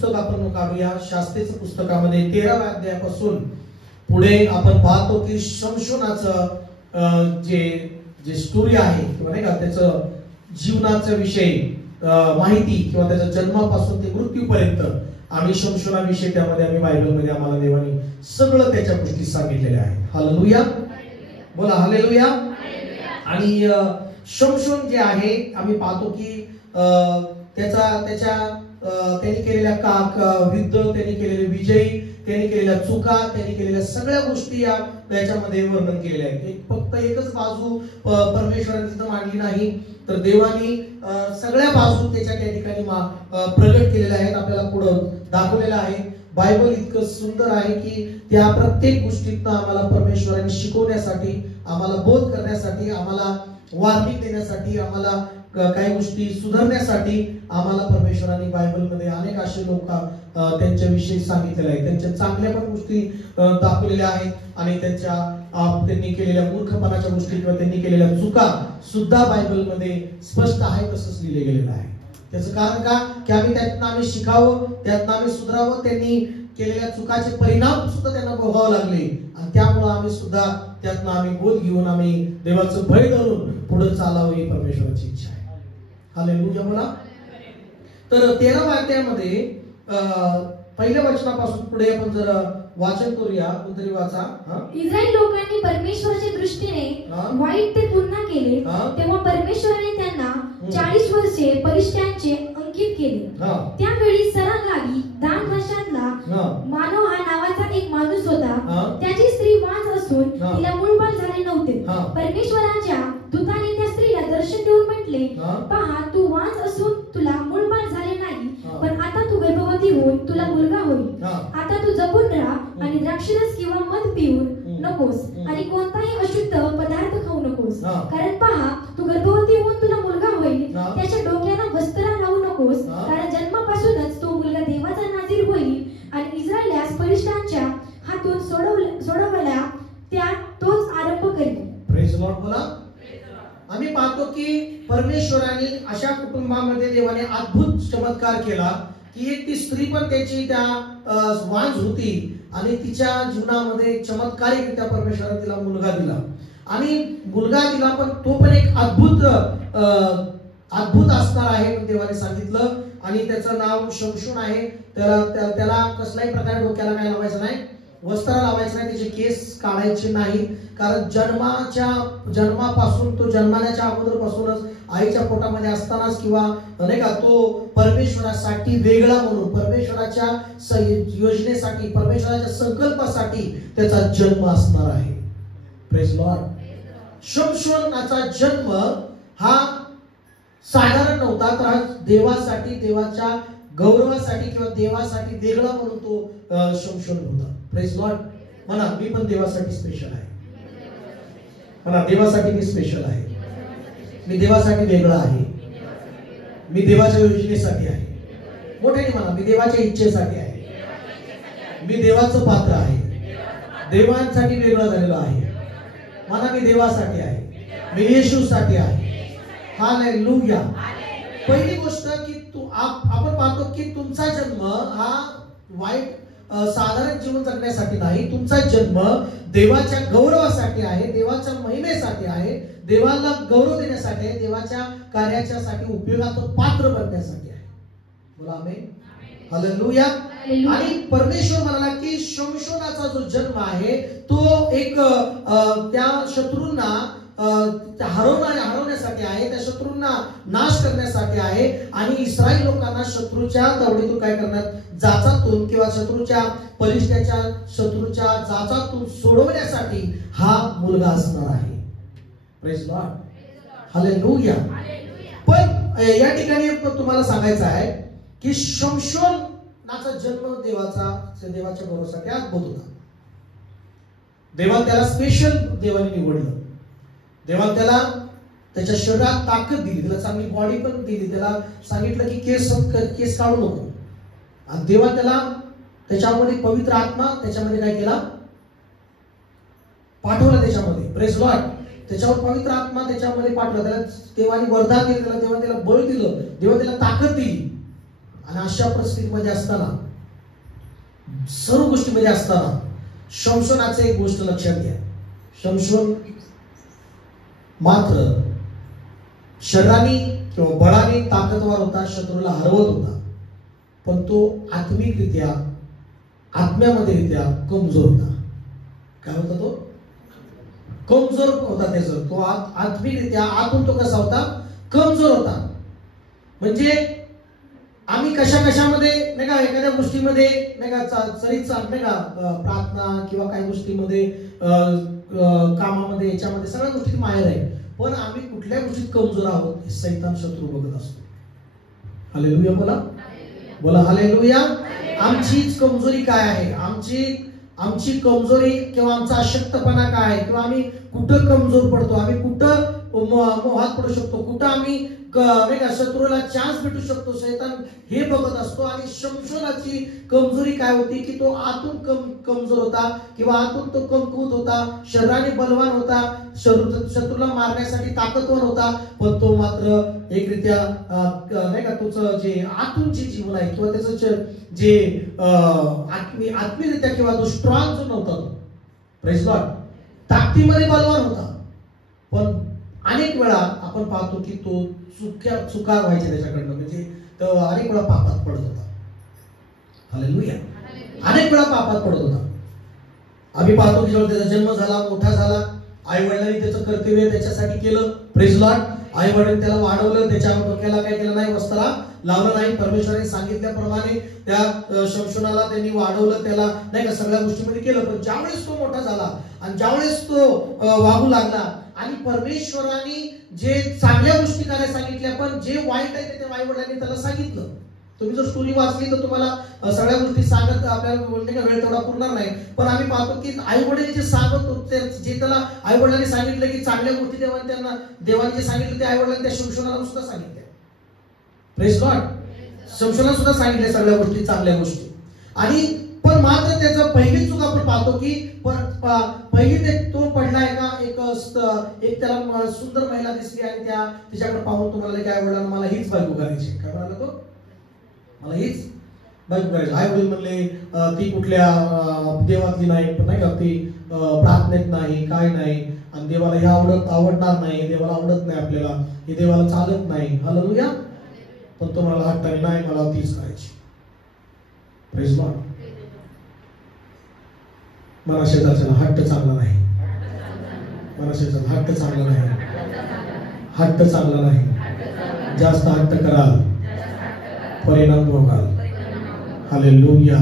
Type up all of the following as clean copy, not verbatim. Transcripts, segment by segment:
पुस्तक आपण काढूया. शास्त्रीचं पुस्तकामध्ये 13व्या अध्यायापासून पुढे आपण पाहतो की शमशोनाचं जे स्टोरी आहे किंवा नाही का त्याचं जीवनाचा विषय माहिती किंवा त्याच्या जन्मापासून ते मृत्यूपर्यंत आम्ही शमशोनाविषयी त्यामध्ये आम्ही बायबलमध्ये आम्हाला देवाने सगळं त्याच्या गोष्टी सांगितलेल्या आहे. हालेलुया, बोला हालेलुया. आणि शमशोन जे आहे आम्ही पाहतो की त्यांनी केलेल्या युद्ध, त्यांनी केलेले विजयी, त्यांनी केलेल्या चुका, त्यांनी केलेल्या सगळ्या गोष्टी याच्यामध्ये वर्णन केलेल्या आहेत. फक्त एकच बाजू परमेश्वराने तिथं मांडली नाही, तर देवानी सगळ्या बाजू त्याच्या त्या ठिकाणी प्रगट केलेल्या आहेत, आपल्याला पुढे दाखवलेल्या आहे. बायबल इतकं सुंदर आहे की त्या प्रत्येक गोष्टीतनं आम्हाला परमेश्वराने शिकवण्यासाठी, आम्हाला बोध करण्यासाठी, आम्हाला वॉर्निंग देण्यासाठी, आम्हाला काही गोष्टी सुधारण्यासाठी आम्हाला परमेश्वराने बायबलमध्ये अनेक असे लोक त्यांच्याविषयी सांगितलेले आहेत. त्यांच्या चांगल्या पण गोष्टी दाखवलेल्या आहेत आणि त्यांनी केलेल्या मूर्खपणाच्या गोष्टी किंवा त्यांनी केलेल्या चुका सुद्धा बायबलमध्ये स्पष्ट आहे, तसंच लिहिले गेलेलं आहे. त्याचं कारण का की त्यातनं आम्ही शिकावं, त्यातनं आम्ही सुधारावं. त्यांनी केलेल्या चुकाचे परिणाम सुद्धा त्यांना भोगावे लागले आणि त्यामुळे आम्ही सुद्धा त्यातनं आम्ही बोध घेऊन आम्ही देवाचं भय धरून पुढे चालावं ही परमेश्वराची इच्छा आहे. हालेलुया बोला. तर 13व्या अध्यायामध्ये पहिल्या वचनापासून पुढे आपण जर वाचन करूया. कोणतरी वाचा. इस्रायल लोकांनी परमेश्वराच्या दृष्टीने वाईट ते पुन्हा केले, तेव्हा परमेश्वराने त्यांना 40 वर्षे पलिश्त्यांचे अंकित केले. त्यावेळी सरांगावी दान वंशातला मानव हा नावाचा एक माणूस होता. त्याची स्त्री वांझ असून तिला मूळबाळ झाले नव्हते. परमेश्वराच्या दूताने त्या स्त्रीला दर्शन देऊन म्हटले, पहा, तू वांझ असून तुला मूळबाळ झाले नाही, पण आता तू गर्भवती होऊन तुला मुलगा होईल. आता तू जपून राहा आणि द्राक्षरस किंवा मध पिऊ नकोस आणि कोणताही अशुद्ध पदार्थ खाऊ नकोस, कारण पहा, तू गर्भवती होऊन तुला मुलगा होईल. त्याच्या डोक्याला वस्त्र लावू नकोस, कारण जन्मापासूनच तो मुलगा देवाचा नाझीर होईल आणि इस्रायलास फलिष्ठांच्या हातून सोडवल्या त्या तोच आरंभ करेल. प्रेज लॉर्ड बोला. आम्ही पाहतो की परमेश्वराने अशा कुटुंबामध्ये देवाने अद्भुत चमत्कार केला की एक ती स्त्री पण त्याची त्या वांझ होती आणि तिच्या जीवनामध्ये चमत्कारिकरित्या परमेश्वराने तिला मुलगा दिला आणि मुलगा दिला, पण तो पण एक अद्भुत असणार आहे देवाने सांगितलं. आणि त्याचं नाव शमशोन आहे. त्याला कसल्याही प्रकारे डोक्याला काय लावायचं नाही, वस्त्र लावायचं नाही, त्याचे केस काढायचे नाही, कारण जन्मापासून तो जन्मण्याच्या अगोदरपासूनच आईच्या पोटामध्ये असतानाच किंवा नाही का तो परमेश्वरासाठी वेगळा म्हणून परमेश्वराच्या योजनेसाठी परमेश्वराच्या संकल्पासाठी त्याचा जन्म असणार आहे. Praise Lord. शमशोनाचा जन्म हा साधारण नव्हता, तर हा देवासाठी, देवाच्या गौरवासाठी किंवा देवासाठी वेगळा म्हणून तो शमशोन होता. Praise Lord. म्हणा, मी पण देवासाठी स्पेशल आहे. म्हणा, देवासाठी मी स्पेशल आहे. मी देवासाठी वेगळा आहे. मी देवाच्या योजनेसाठी आहे. मोठ्याने म्हणा, मी देवाच्या इच्छेसाठी आहे. मी देवाचं पात्र आहे. देवांसाठी वेगळा झालेलो आहे. म्हणा, मी देवासाठी आहे. मी येशूसाठी आहे. हालेलुया. पहिली गोष्ट की आपण पाहतो की तुमचा जन्म हा वाईट साधारण जीवन जगण्यासाठी नाही, तुमचा जन्म देवाच्या गौरवासाठी आहे, देवाच्या महिमेसाठी आहे, देवाला गौरव देण्यासाठी आहे, देवाच्या कार्याच्या साठी उपयोगाचं पात्र बनण्यासाठी आहे. बोला आमेन. हालेलुया. आणि परमेश्वर म्हणाला की शमशोनाचा जो जन्म आहे तो एक त्या शत्रूंना हरवण्यासाठी आहे, त्या शत्रूंना नाश करण्यासाठी आहे आणि इस्रायल लोकांना शत्रूच्या दवडीतून काय करणार, जाचातून किंवा शत्रूच्या पलिष्ठाच्या शत्रूच्या जाचातून सोडवण्यासाठी हा मुलगा असणार आहे. Praise Lord. हालेलुया. पण या ठिकाणी तुम्हाला सांगायचं आहे की शमशोनाचा जन्म देवाच्या गौरवासाठी अद्भुत होता. देवाने त्याला स्पेशल देवाने निवडलं. देवाने त्याला त्याच्या शरीरात ताकद दिली, त्याला चांगली बॉडी पण दिली, त्याला सांगितलं की केस काढू नको. आणि देवा त्याला त्याच्यामध्ये पवित्र आत्मा त्याच्यामध्ये काय केला, पाठवला त्याच्यामध्ये. Praise Lord. त्याच्यावर पवित्र आत्मा त्याच्यामध्ये पाठवला. त्याला देवाने वरदान दिलं, त्याला देवाने त्याला बळ दिलं, देवाने त्याला ताकद दिली आणि अशा परिस्थितीमध्ये असताना, सर्व गोष्टीमध्ये असताना शमशोनाचं एक गोष्ट लक्षात घ्या. शमशोन मात्र शरीराने किंवा बळाने ताकदवार होता, शत्रूला हरवत होता, पण तो आत्मिकरित्या, आत्म्यामध्येरित्या कमजोर होता. काय होता तो? कमजोर होता. त्याचा तो आत्मिकरित्या आतून तो कसा होता? कमजोर होता. म्हणजे आम्ही कशामध्ये नाही का, एखाद्या गोष्टीमध्ये नाही का चरीचा नाही का, प्रार्थना किंवा काही गोष्टीमध्ये कामामध्ये, याच्यामध्ये सगळ्या गोष्टीत माहेर आहे, पण आम्ही कुठल्या गोष्टीत कमजोर आहोत हे शैतान शत्रू बघत असतो. हालेलुया बोला, बोला हालेलुया. आमचीच कमजोरी काय आहे, आमची कमजोरी किंवा आमचा अशक्तपणा काय आहे, किंवा आम्ही कुठं कमजोर पडतो, आम्ही कुठं मोहात पडू शकतो, कुठं आम्ही नाही का शत्रूला चान्स भेटू शकतो, शैतान हे बघत असतो. आणि शमशोनाची कमजोरी काय होती की तो आतून कमजोर होता, किंवा आतून तो कमकुवत होता, शरीराने बलवान होता, शत्रूला मारण्यासाठी ताकदवान होता, पण तो मात्र एकरित्या नाही का तुझं जे आतून जे जीवन आहे किंवा त्याचं जे आत्मीयरित्या किंवा तो स्ट्रॉंग जो नव्हता, तो प्रेज लॉर्ड ताकदीमध्ये बलवान होता, पण अनेक वेळा आपण पाहतो की तो चुका व्हायच्या त्याच्याकडनं, म्हणजे तो अनेक वेळा पापात पडत होता. हालेलुया. अनेक वेळा पापात पडत होता. आम्ही पाहतो की जेव्हा त्याचा जन्म झाला, मोठा झाला, आई वडिलांनी त्याचं कर्तव्य त्याच्यासाठी केलं, प्रेज लॉर्ड. आई वडिलांनी त्याला वाढवलं, त्याच्या डोक्याला काय केलं नाही, वस्त्राला लावलं नाही. परमेश्वराने सांगितल्याप्रमाणे त्या शमशोनाला त्यांनी वाढवलं, त्याला नाही का सगळ्या गोष्टीमध्ये केलं. पण ज्यावेळेस तो मोठा झाला आणि ज्यावेळेस तो वागू लागला, आणि परमेश्वराने जे चांगल्या गोष्टी करायला सांगितल्या, पण जे वाईट आहे ते आई वडिलांनी त्याला सांगितलं. तुम्ही जर स्टोरी वाचली तर तुम्हाला सगळ्या गोष्टी सांगत आपल्याला बोलणे का वेळ तेवढा पुरणार नाही, पण आम्ही पाहतो की आई वडील जे सांगत होते, जे त्याला आई वडिलांनी सांगितलं की चांगल्या गोष्टी देवाने जे सांगितलं ते आई वडिलांनी त्या शमशोनाला सुद्धा सांगितल्या. Praise Lord. शमशोनाला सुद्धा सांगितल्या सगळ्या गोष्टी, चांगल्या गोष्टी. आणि पण मात्र त्याचं पहिली चूक आपण पाहतो की पहिली तो पडला एक त्याला सुंदर महिला दिसली, आणि तिच्याकडे पाहून तुम्हाला काय वडिलांना मला हीच बायको करायची. काय म्हणाला तो? मला हीच बायको करायची. आई वडील म्हणले ती कुठल्या देवातली नाही, पण नाही का ती प्रार्थनेत नाही, काय नाही, आणि देवाला हे आवडणार नाही, देवाला आवडत नाही, आपल्याला हे देवाला चालत नाही. हालेलुया. पण तो मला हट्टाने नाही, मला तीच करायची. Praise Lord. मला शेजारच्याला हट्ट चांगला नाही, मला शेजारचा हट्ट चांगला नाही, हट्ट चांगला नाही. जास्त हट्ट कराल परिणाम भोगाल. हालेलुया.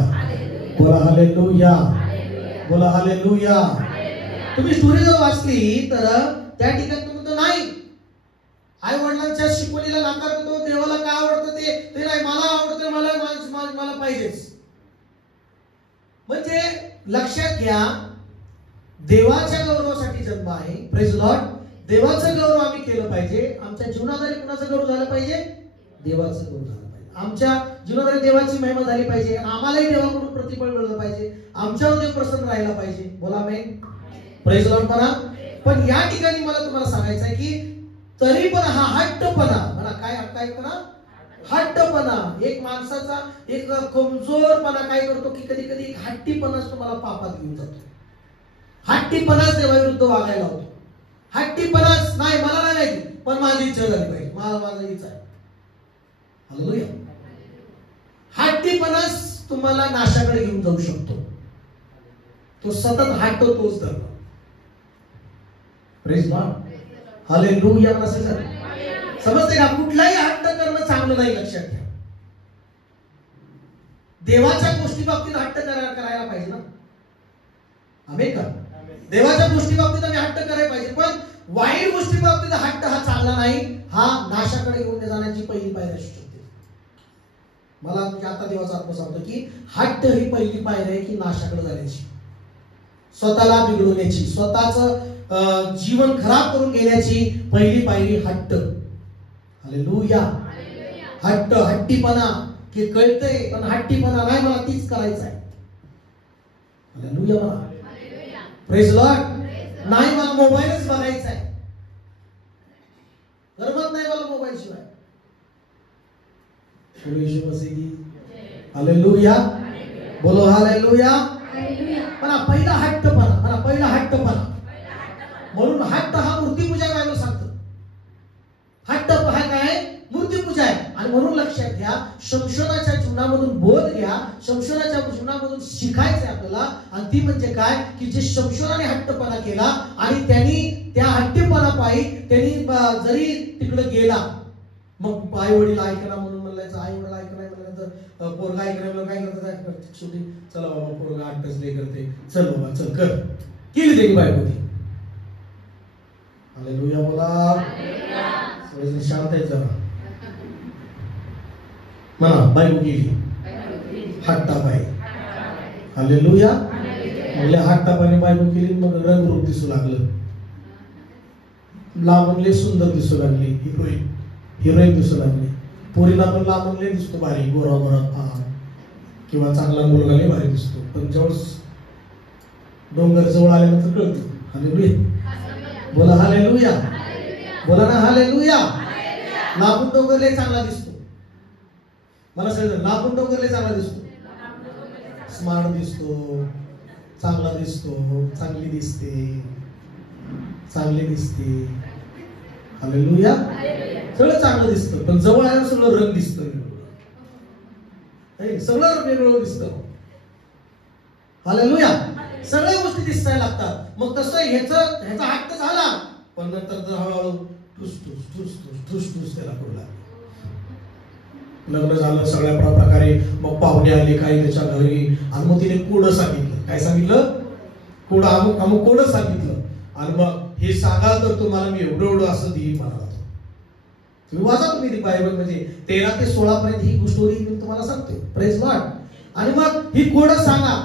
बोला हालेलुया, बोला हालेलुया. तुम्ही स्टोरी जर वाचली तर त्या ठिकाणी तुम्ही तो नाही, आई वडिलांच्या शिकवणीला नाकार करतो, देवाला काय आवडतं ते नाही, मला आवडतं, मला पाहिजेच. म्हणजे लक्षात घ्या, देवाच्या गौरवासाठी जन्म आहे. Praise Lord. देवाचं गौरव आम्ही केलं पाहिजे. आमच्या जीवनाद्वारे कुणाचं गौरव झालं पाहिजे? देवाचं गौरव झालं पाहिजे. आमच्या जीवनाद्वारे देवाची महिमा झाली पाहिजे, आम्हालाही देवाकडून प्रतिफळ मिळलं पाहिजे, आमच्यावर देव प्रसन्न राहिला पाहिजे. बोला आमेन. प्रेज लॉर्ड म्हणा. पण या ठिकाणी मला तुम्हाला सांगायचं आहे की तरी पण हा हट्टपणा म्हणा, काय पणा? हट्टपणा. एक माणसाचा एक कमजोरपणा काय करतो की कधी कधी हट्टीपणाच तुम्हाला पापात घेऊन जातो. हट्टीपणाच देवाविरुद्ध वागायला होतो. हट्टीपणाच नाही, मला नाही माहिती, पण माझी इच्छा झाली पाहिजे, माझा इच्छा आहे. हालेलुया. हट्टीपणाच तुम्हाला नाशाकडे घेऊन जाऊ शकतो. तो सतत हट्ट तोच धर्म. Praise Lord. हालेलुया. समजते का? कुठलाही हट्ट करणं चांगलं नाही, लक्षात घ्या. देवाच्या गोष्टी बाबतीत हट्ट करायला पाहिजे ना. आमेन का? देवाच्या गोष्टी बाबतीत आम्ही हट्ट करायला पाहिजे, पण वाईट गोष्टी बाबतीत हट्ट हा चांगला नाही. हा नाशाकडे घेऊन जाण्याची पहिली पायरी असू शकते. मला आता देवाचा आत्मा सांगतो की हट्ट ही पहिली पायरी आहे की नाशाकडे जाण्याची, स्वतःला बिघडवण्याची, स्वतःच जीवन खराब करून घेण्याची पहिली पायरी हट्ट. हालेलुया. हट्ट, हट्टीपणा की कळतंय पण हट्टीपणा नाही, मला तीच करायचं आहे. हालेलुया म्हणा. Praise Lord. नाही, मला मोबाईलच बघायचा आहे, करमत नाही मला मोबाईल शिवाय. हालेलुया, बोलो हालेलुया. म्हणा पहिला हट्टपणा, म्हणा पहिला हट्टपणा. म्हणून हट्ट हा मूर्तीपूजा बायबल सांगतं. हट्ट हा काय? मूर्तीपूजा आहे. आणि म्हणून लक्षात घ्या, शमशोनाच्या जीवनामधून बोध घ्या, शमशोनाच्या जीवनामधून शिकायचं आहे आपल्याला. आणि ती म्हणजे काय की जे शमशोनाने हट्टपणा केला आणि त्यांनी त्या हट्टीपणापायी त्यांनी जरी तिकडे गेला, मग आई वडील ऐकना म्हणून म्हणलायचं, आई वडील ऐकणार म्हणल्यानंतर पोरगा ऐकणार काय करतात, शेवटी चला बाबा पोरगा हट्टच नाही करते, चल बाबा चल कर, केली त्यांनी बायको ती. हालेलुया, बोला. सगळेजण शांत आहेत जरा. म्हणा बायको गेली हट्टापायी. हालेलुया. म्हणजे हट्टापायी बायको केली, मग रंगरूप दिसू लागलं, लांबणले सुंदर दिसू लागली, हिरोईन दिसू लागली. पोरीला पण लांबणले दिसतो भारी, गोरा गोरा किंवा चांगला मुलगा लय भारी दिसतो, पण जवळ डोंगर जवळ आल्यानंतर कळतो. हालेलुया, बोला हालेलुया, बोला ना हालेलुया. लांबून डोंगर लय चांगला दिसतो. मला सांगितलं लांबून डोंगर लय चांगला दिसतो, स्मार्ट दिसतो, चांगला दिसतो, चांगली दिसते, चांगली दिसते. हालेलुया. सगळं चांगलं दिसतं, पण जवळ आल्यावर सगळं रंग दिसतं, सगळं वेगळं दिसतं. हालेलुया. सगळ्या गोष्टी दिसायला लागतात. मग तसं ह्याचा हट्ट झाला, पण नंतर हळूहळू ठुसठुस ठुसठुस ठुसठुस त्याला करू लागला. लग्न झालं सगळ्या प्रकारे, मग पाहुणे आले काही त्याच्या घरी, आणि मग तिने कोडं सांगितलं. काय सांगितलं? कोडं, अमुक अमुक कोडं सांगितलं. आणि मग हे सांगाल तर तुम्हाला मी एवढं एवढं असं देईन म्हणाला. तुम्ही वाचा, तुम्ही ती बायबल म्हणजे 13 ते 16 पर्यंत ही स्टोरी मी तुम्हाला सांगते. Praise Lord. आणि मग ही कोडं सांगा.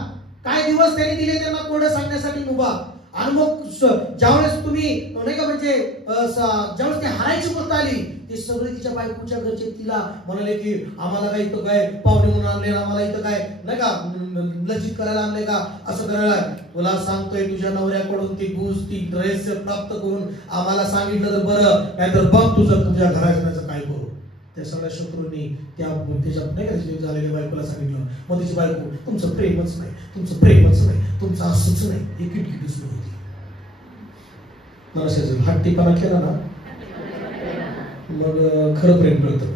काय दिवस त्यांनी दिले त्यांना कोडं सांगण्यासाठी मुभा. आणि मग ज्यावेळेस तुम्ही नाही का म्हणजे ज्यावेळेस ती हारायची गोष्ट आली, ते सगळे तिच्या बायकोच्या घरचे तिला म्हणाले की आम्हाला काय इथं काय पाहुणे म्हणून आणले, आम्हाला इथं काय नाही का लज्जित करायला आणले का, असं करायला. तुला सांगतोय तुझ्या नवऱ्याकडून ती गुज ती ड्रेस प्राप्त करून आम्हाला सांगितलं तर बरं, नाहीतर बघ तुझ्या घराचं काय करू. त्या सगळ्या शत्रूंनी त्याच्या नाही का झालेल्या बायकोला सांगितलं. मग तिची बायको तुमचं प्रेमच नाही, तुमचं प्रेमच नाही, तुमचं असंच नाही, हे किटकिटी सुरू होती. मला हट्टीपणा केला ना मग खरं प्रेम कळतं.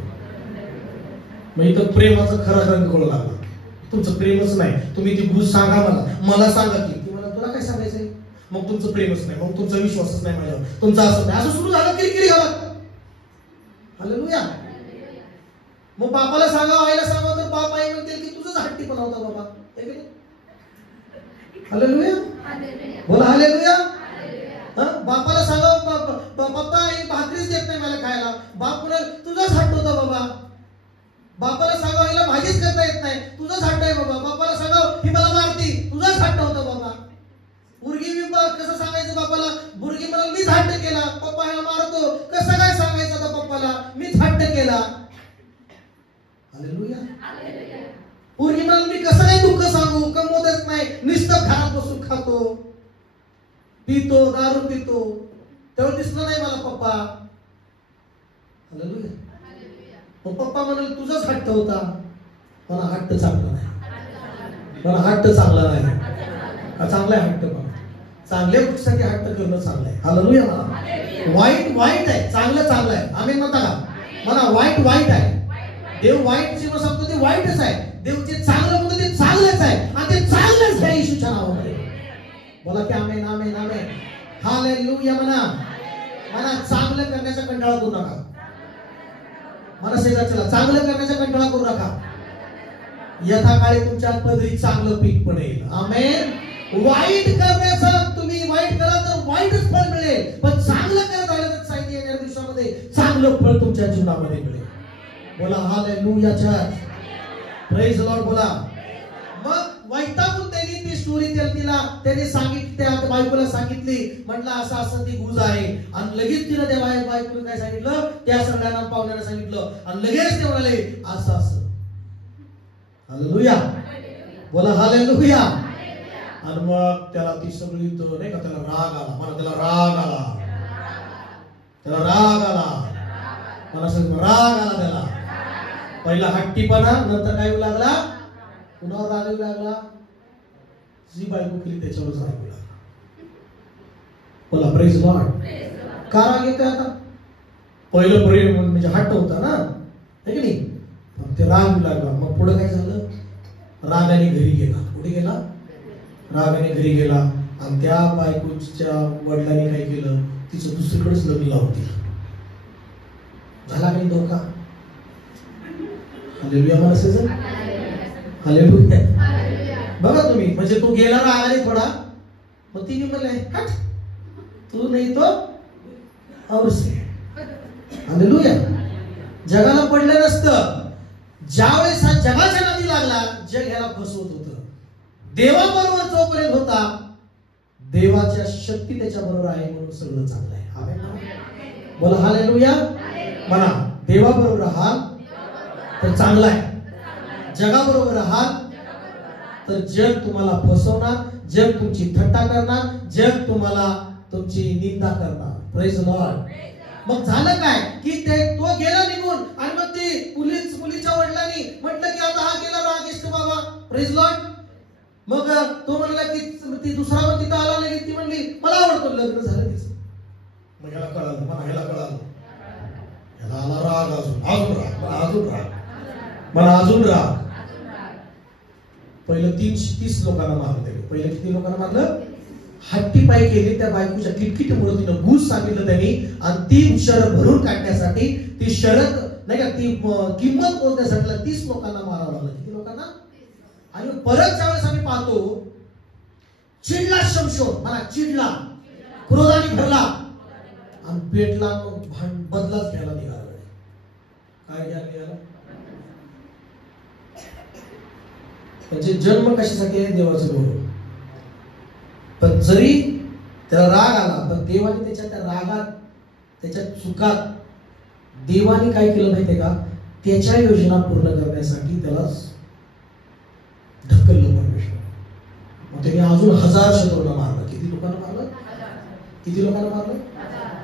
मग इथं प्रेमाचं खरा रंग कळू लागला. तुमचं प्रेमच नाही, तुम्ही ती गुज सांगा मला सांगा की मला तुला काय सांगायचंय, मग तुमचं प्रेमच नाही, मग तुमचा विश्वासच नाही माझ्यावर, तुमचा असं नाही, असं सुरू झालं किरकिरी गावात. हालेलुया. मग बापाला सांगा, आईला सांगा, तर बाप आई म्हणतील की तुझंच हट्टीपणा होता बाबा. हालेलुया, बोला हालेलुया. बापाला सांगा, पप्पा आई भाकरीच देत नाही मला खायला, बाप म्हणाल तुझाच हट्ट होता बाबा. बापाला सांगा, हिला भाजीच करता येत नाही, तुझाच हट्ट आहे बाबा. बापाला सांगा, ही मला मारती, तुझाच हट्ट होता बाबा. बुरगी मी कसं सांगायचं बापाला, बुरगी म्हणाल मीच हट्ट केला, पप्पा ह्याला मारतो, कसं काय सांगायचं आता पप्पाला, मीच हट्ट केला. हालेलुया. पोरगी म्हणाल मी कसं काय दुःख सांगू, कमवतच नाही, नुसतं घरात बसून खातो, पितो, दारू पितो, तेव्हा दिसलं नाही मला पप्पा. हालेलुया. मग पप्पा म्हणाल तुझाच हट्ट होता. मला हट्ट चांगला नाही, मला हट्ट चांगला नाही. चांगला आहे हट्ट, पण चांगल्या गोष्टीसाठी हट्ट करणं चांगलं आहे. हालेलुया. मला वाईट आहे, चांगलं आहे. आम्ही म्हणता का मला वाईट आहे. देव वाईट जे सांगतो ते वाईटच आहे. देव जे चांगलं म्हणतो ते चांगलंच आहे, आणि ते चांगलंच आहे येशूच्या नावामध्ये. बोला की आमेन, आमेन, आमेन. हालेलुया. मला चांगलं करण्याचा कंटाळा करू नका. मला शेजारच्याला चांगलं करण्याचा कंटाळा करू नका. यथाकाळी तुमच्या पदरी चांगलं पीक पण येईल. आमेन. वाईट करण्याचं तुम्ही वाईट करा तर वाईटच फळ मिळेल, पण चांगलं करत आलं तर साहित्य येणाऱ्या दिवसामध्ये चांगलं फळ तुमच्या जीवनामध्ये मिळेल. बोला हालेलुया चर्च. Praise Lord. बोला. मग वैतागून त्यांनी ती स्टोरी त्याने सांगितली, त्या बायकोला सांगितली, म्हटलं असं असं ती गुज आहे. आणि लगेच तिनं त्या बायकोने काय सांगितलं, त्या सगळ्यांना पाहुण्यांना सांगितलं, आणि लगेच ते म्हणाले असं असं. हालेलुया. बोला हालेलुया. आणि मग त्याला ती सगळी नाही का त्याला राग आला. मला त्याला राग आला. मला सगळं राग आला त्याला. पहिला हट्टीपणा, नंतर काय येऊ लागला कुणावर राग येऊ लागला? जी बायको केली त्याच्यावर राग येऊ लागला. बोला प्रेज लॉर्ड. का राग येतोय आता? पहिलं प्रेम म्हणजे हट्ट होता ना, है की नाही? पण ते राग येऊ लागला. मग पुढे काय झालं? रागाने घरी गेला. कुठे गेला? रागाने घरी गेला. आणि त्या बायकोच्या वडिलांनी काय केलं? तिचं दुसरीकडेच लग्न लावून दिलं. झाला काही धोका? हालेलुया मला सेजन. हालेलुया. बघा तुम्ही, म्हणजे तो गेला रागाने थोडा, मग तिने म्हणले हट, तू नाही तो और से. हालेलुया. जगाला पडलं नसतं. ज्यावेळेस हा जगाच्या नादी लागला, जग ह्याला फसवत होतं. देवाबरोबर जोपर्यंत होता, देवाच्या शक्ती त्याच्या बरोबर आहे म्हणून सगळं चांगलं आहे. आमेन. बोला हालेलुया. म्हणा देवाबरोबर राहाल तर चांगलं आहे. जगाबरोबर राहाल तर जग तुम्हाला फसवणार, जग तुमची थट्टा करणार, जग तुम्हाला तुमची निंदा करणार. Praise Lord. मग झालं काय की तो गेला निघून, आणि मग ती मुलीच्या वडिलांनी म्हटलं की आता हा गेला रागिष्ट बाबा. Praise Lord. मग तो म्हणला की ती दुसरा पण तिथं आला नाही. ती म्हणली मला आवडतो. लग्न झालं तिचं. मग ह्याला कळालं, मला ह्याला कळालं, ह्याला आला राग, अजून राग, मला अजून राग. पहिलं 30 लोकांना मारलं त्याने. पहिलं किती लोकांना मारलं? हट्टी पाय केली. त्या बायकोच्या किटकिटीमुळे तिनं घूस सांगितलं त्यांनी, आणि ती शरद भरून काढण्यासाठी, ती शरद नाही का, ती किंमत मोजण्यासाठी 30 लोकांना मारावं लागलं. किती लोकांना? आणि परत ज्यावेळेस आम्ही पाहतो, चिडला शमशोन, मला चिडला, क्रोधाने भरला आणि पेटला, बदलाच घ्यायला निघाला. काय घ्यायला निघाला? म्हणजे जन्म कशासाठी आहे? देवाचं गौरव. पण जरी त्याला राग आला, पण देवाने त्याच्या त्या रागात, त्याच्या चुकात देवाने काय केलं माहितीये का? त्याच्या योजना पूर्ण करण्यासाठी त्याला ढकललं परमेश्वर. मग त्याने अजून 1000 शत्रूंना मारलं. किती लोकांना मारलं? किती लोकांना मारलं?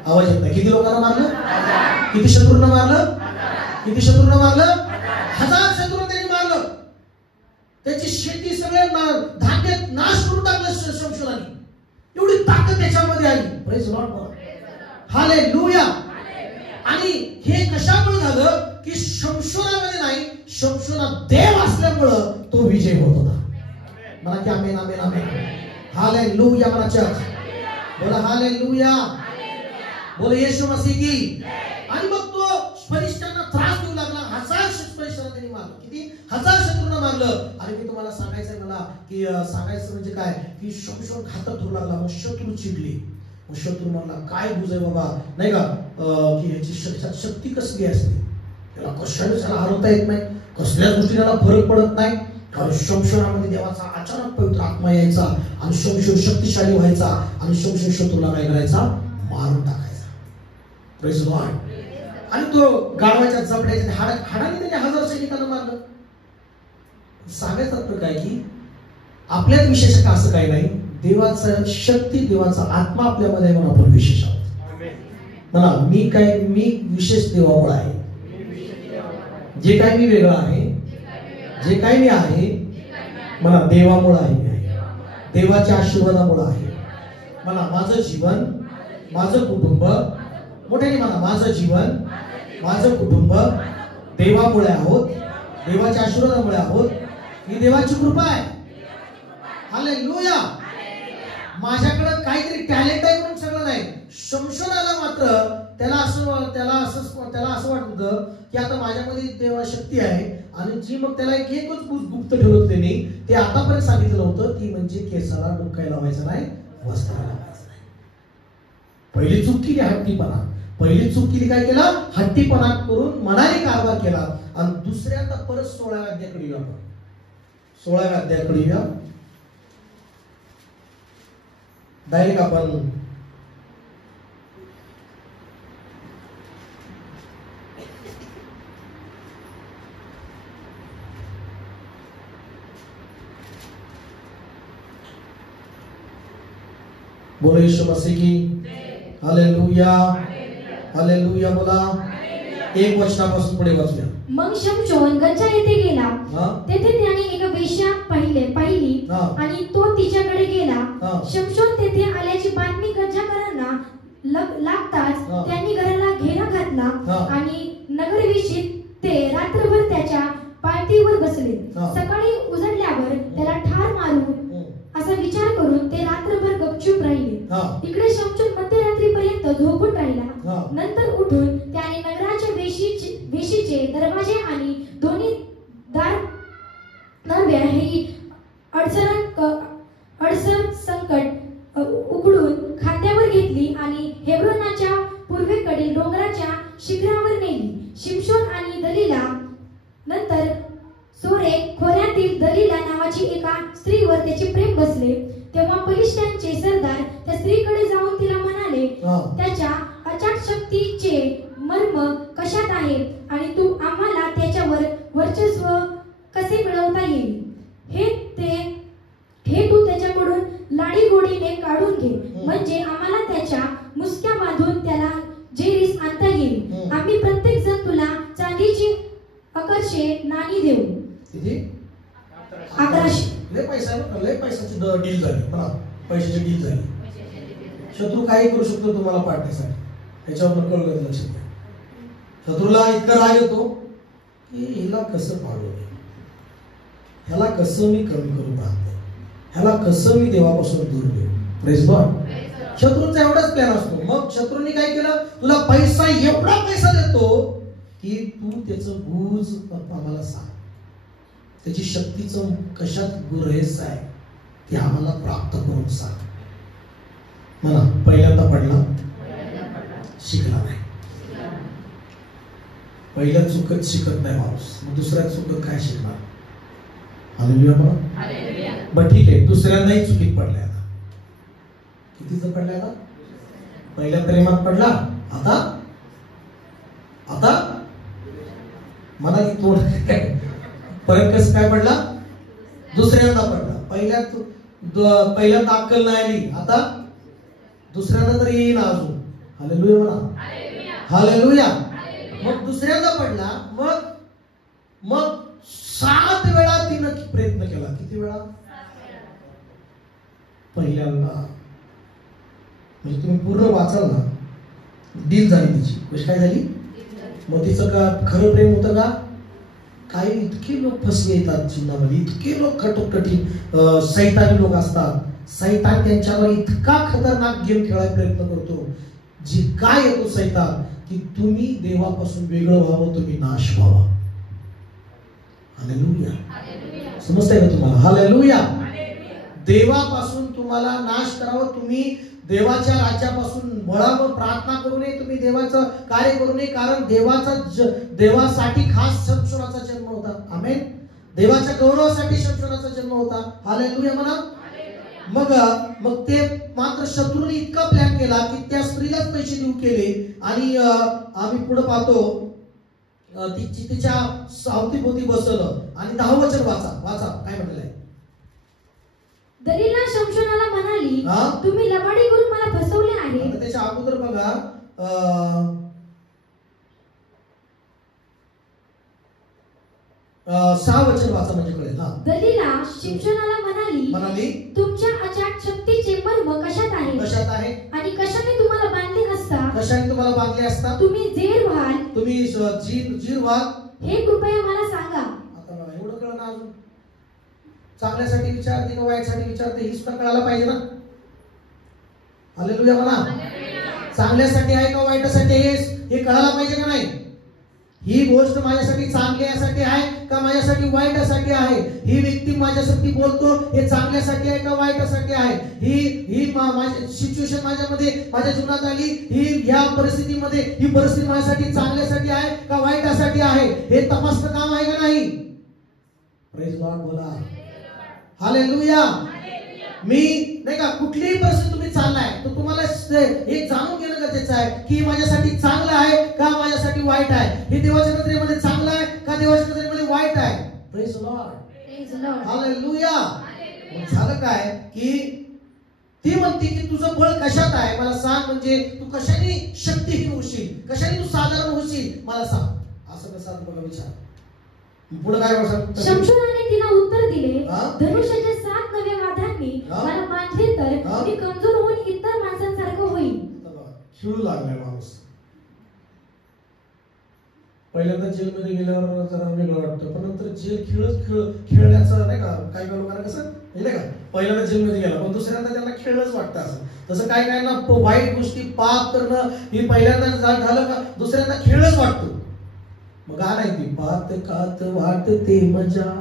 आवाज येत नाही. किती लोकांना मारलं? किती शत्रूंना मारलं? किती शत्रूंना मारलं? 1000 शत्रूंना त्यांनी मारलं. त्याची शेती सगळे धान्य नाश करून टाकलं शमशोनाने. एवढी ताकद त्याच्यामध्ये आली. Praise Lord. हालेलुया. आणि हे कशामुळे झालं की शमशोनामध्ये नाही, शमशोनात देव असल्यामुळं तो विजय होत होता. मला की आमेन आमेन आमेन. हालेलुया. मला चर्च बोला हालेलुया. बोला येशू मसीह की. आणि मग तो फरिश्त्यांना त्रास देऊ लागला. 1000 फरिश्त्यांना त्यांनी मारलं. किती? 1000 शत्रूंना मारलं. आणि मी तुम्हाला सांगायचंय मला की सांगायचं म्हणजे काय की शमशोन घातक ठरू लागला. मग शत्रू चिडले. मग शत्रू म्हणला काय गुज आहे बाबा, नाही का, की याची शक्ती कसली असते, त्याला कशाने त्याला हरवता येत नाही, कसल्याच गोष्टी त्याला फरक पडत नाही. कारण शमशोनामध्ये देवाचा अचानक पवित्र आत्मा यायचा आणि शमशोन शक्तिशाली व्हायचा आणि शमशोन शत्रूला काय करायचा? मारून टाकायचा. Praise Lord. आणि तो गाढवाच्या जबड्याच्या हाडाने त्याने 1000 सैनिकांना मारलं. सांगायचं अर्थ काय की आपल्यात विशेष का असं काही नाही. देवाचा शक्ती, देवाचा आत्मा आपल्यामध्ये आहे म्हणून आपण विशेष आहोत. म्हणा मी विशेष देवामुळे आहे. जे काही मी वेगळं आहे, जे काही मी आहे, म्हणा देवामुळे आहे. देवाच्या आशीर्वादामुळे आहे. म्हणा माझं जीवन, माझं कुटुंब, मोठ्याने म्हणा माझं जीवन, माझं कुटुंब देवामुळे आहोत, देवाच्या आशीर्वादामुळे आहोत. ही देवाची कृपा आहे. हालेलुया. माझ्याकडे काहीतरी टॅलेंट आहे म्हणून सगळं नाही. शमशोनाला मात्र त्याला असं वाटत होतं की आता माझ्यामध्ये देवा शक्ती आहे. आणि जी मग त्याला एकच गुप्त ठेवलं त्यांनी, ते आतापर्यंत सांगितलं होतं, ती म्हणजे केसाला डोक्याला लावायचं नाही, वस्त्राला लावायचं नाही. पहिली चूक केली हट्टीपणा. पहिली चूक केली काय केला? हट्टीपणा करून मनाने कारभार केला. आणि दुसऱ्यांदा परत 16व्या अध्यायाकडे येऊ आपण. 16व्या अध्यायाकडे येऊया. डायरेक्ट आपण बोलो यीशु मसीह की. हालेलुया. हालेलुया. बोला. एक वचनापासून पुढे वाचूया. मग शमशोन गज्जा येथे गेला. तेथे त्याने एक वेश्या पाहिली आणि तो तिच्याकडे गेला. शमशोन तेथे आल्याची बातमी गज्जाकरांना लागताच त्यांनी घराला घेरा घातला आणि नगरविषयी ते रात्रभर त्याच्या पायथ्यावर बसले. सकाळी उजळल्यावर त्याला ठार मारू असा विचार करून ते रात्रभर गपचूप राहिले. इकडे शमशोन मध्यरात्रीपर्यंत झोपून राहिला. नंतर उठून त्याने नगराच्या वेशीचे दरवाजे आणि दोन्ही दार नव्या ही अडसर संकट उघडून खांद्यावर घेतली आणि हेब्रोनाच्या पूर्वेकडील डोंगराच्या शिखरावर नेली. शिमशोन आणि दलीला नंतर खोऱ्यातील दलीला नावाची एका स्त्रीवर त्याचे प्रेम बसले. तेव्हा फलिष्त्यांचे सरदार त्या स्त्रीकडे जाऊन तिला म्हणाले, त्याच्या अचाट शक्तीचे मर्म कशात आहे आणि तू आम्हाला त्याच्यावर वर्चस्व कसे मिळवता येईल हे तू त्याच्याकडून लाडीगोडीने काढून घे, म्हणजे आम्हाला त्याच्या मुसक्या बांधून त्याला जेरीस आणता येईल. आम्ही प्रत्येक जण तुला चांदीची आकर्षे नाणी देऊ. किती? 1100. लय पैशाची डील झाली. मला पैशाची डील झाली. शत्रू काही करू शकतो तुम्हाला पाडण्यासाठी. याच्यावर कळलं लक्षात घ्या. शत्रूला इतका राग येतो की हिला कसं पाडू, ह्याला कसं मी कमी करू पाहतो, ह्याला कसं मी देवापासून दूर देऊ. Praise God. शत्रूचा एवढाच प्लॅन असतो. मग शत्रूने काय केलं, तुला पैसा एवढा पैसा देतो की तू त्याचं गुज आम्हाला सांग, त्याची शक्तीचं कशात गुरेस आहे ते आम्हाला प्राप्त करून सांग. मला पहिल्यांदा पडला, शिकला नाही. पहिल्या चुकत शिकत नाही माणूस, मग दुसऱ्या चुकत काय शिकणार. हालेलुया म्हणा. बरं ठीक आहे, दुसऱ्यांदाही चुकीत पडल्या. आता कितीच पडल्या? आता पहिल्या प्रेमात पडला, आता मला तोड परत कसं काय पडला, दुसऱ्यांदा पडला. पहिल्यांदा अक्कल नाही आली, आता दुसऱ्यांदा तर येईन अजून. हालेलुया म्हणा. हालेलुया. मग दुसऱ्यांदा पडला. मग 7 वेळा तिनं प्रयत्न केला. किती वेळा? पहिल्यांदा म्हणजे तुम्ही पूर्ण वाचाल ना, डील झाली तिची. कशी काय झाली? मग तिचं का खरं प्रेम होतं का? काही इतके लोक फसले येतात जीवनामध्ये, इतके लोक कठोर सैतानी लोक असतात. सैतान त्यांच्यावर इतका खतरनाक गेम खेळायचा प्रयत्न करतो. जी काय येतो सैतान की तुम्ही देवापासून वेगळं व्हावं, तुम्ही नाश व्हावा. हालेलुया. समजतंय का तुम्हाला? हालेलुया. देवापासून तुम्हाला नाश करावं, तुम्ही देवाच्या राज्यापासून वळावं. प्रार्थना करू नये, तुम्ही देवाचं कार्य करू नये, कारण देवासाठी खास शमशोनाचा जन्म होता. आमेन. देवाच्या गौरवासाठी शमशोनाचा जन्म होता. हालेलुया म्हणा. मग ते मात्र शत्रूने इतका प्लॅन केला की त्या स्त्रीलाच पैसे देऊ केले. आणि आम्ही पुढे पाहतो तिच्या अवतीभोवती बसवलं. आणि 10 वचन वाचा काय म्हटलंय. दलीला शमशोनाला म्हणाली, तुम्ही लबाडी करून मला फसवले आहे. त्याच्या अगोदर बघा 6 वचन वाचा म्हणजे कळेल. दलीला शमशोनाला म्हणाली, तुमच्या अचाट शक्तीचे मर्म कशात आहे आणि कशाने तुम्हाला बांधले असता तुम्ही जेर व्हाल हे कृपया मला सांगा. आता बघा एवढं कळलं ना. अजून चांगल्यासाठी विचारते का वाईटसाठी विचारते ही सुद्धा कळायला पाहिजे ना. हालेलुया म्हणा. चांगल्यासाठी आहे का वाईटासाठी हे कळायला पाहिजे का नाही. ही गोष्ट माझ्यासाठी चांगल्यासाठी आहे का माझ्यासाठी वाईटासाठी आहे. ही व्यक्ती माझ्यासाठी बोलतो हे चांगल्यासाठी आहे का वाईटासाठी आहे. ही सिच्युएशन माझ्या जीवनात आली, ही या परिस्थितीमध्ये ही परिस्थिती माझ्यासाठी चांगल्यासाठी आहे का वाईटासाठी आहे हे तपासणं काम आहे का नाही. Praise God. बोला हालेलुया. मी नाही का कुठलीही परिस्थिती तुम्ही चाललाय तर तुम्हाला हे जाणून घेणं गरजेचं आहे की माझ्यासाठी चांगलं आहे का माझ्यासाठी वाईट आहे. हे देवाच्या नजरेमध्ये चांगलं आहे का देवाच्या नजरेमध्ये वाईट आहे. Praise Lord. हालेलुया. झालं काय की ती म्हणते की तुझं बळ कशात आहे मला सांग, म्हणजे तू कशाने शक्तिहीन होशील, कशाने तू साधारण होशील मला सांग. असं कसं बघा विचार. पुढे काय म्हणतात? शमशोनाने तिला उत्तर दिले, धनुष्याच्या 7 नव्या वाघांनी मला बांधले तर मी कमजोर होऊन इतर माणसांसारखं होईल. खिळू लागलाय माणूस. पहिल्यांदा जेलमध्ये गेल्यावर जरा वेगळं वाटतं, पण नंतर जेल खेळण्याचं नाही का, काही लोकांना कसं नाही का, पहिल्यांदा जेलमध्ये गेला पण दुसऱ्यांदा त्यांना खेळच वाटतं. असं तसं काही काहींना वाईट गोष्टी पाप करणं ही पहिल्यांदा झालं का दुसऱ्यांदा खेळच वाटतो. मग गाणं आहे ती, पात कात वाटते मजा,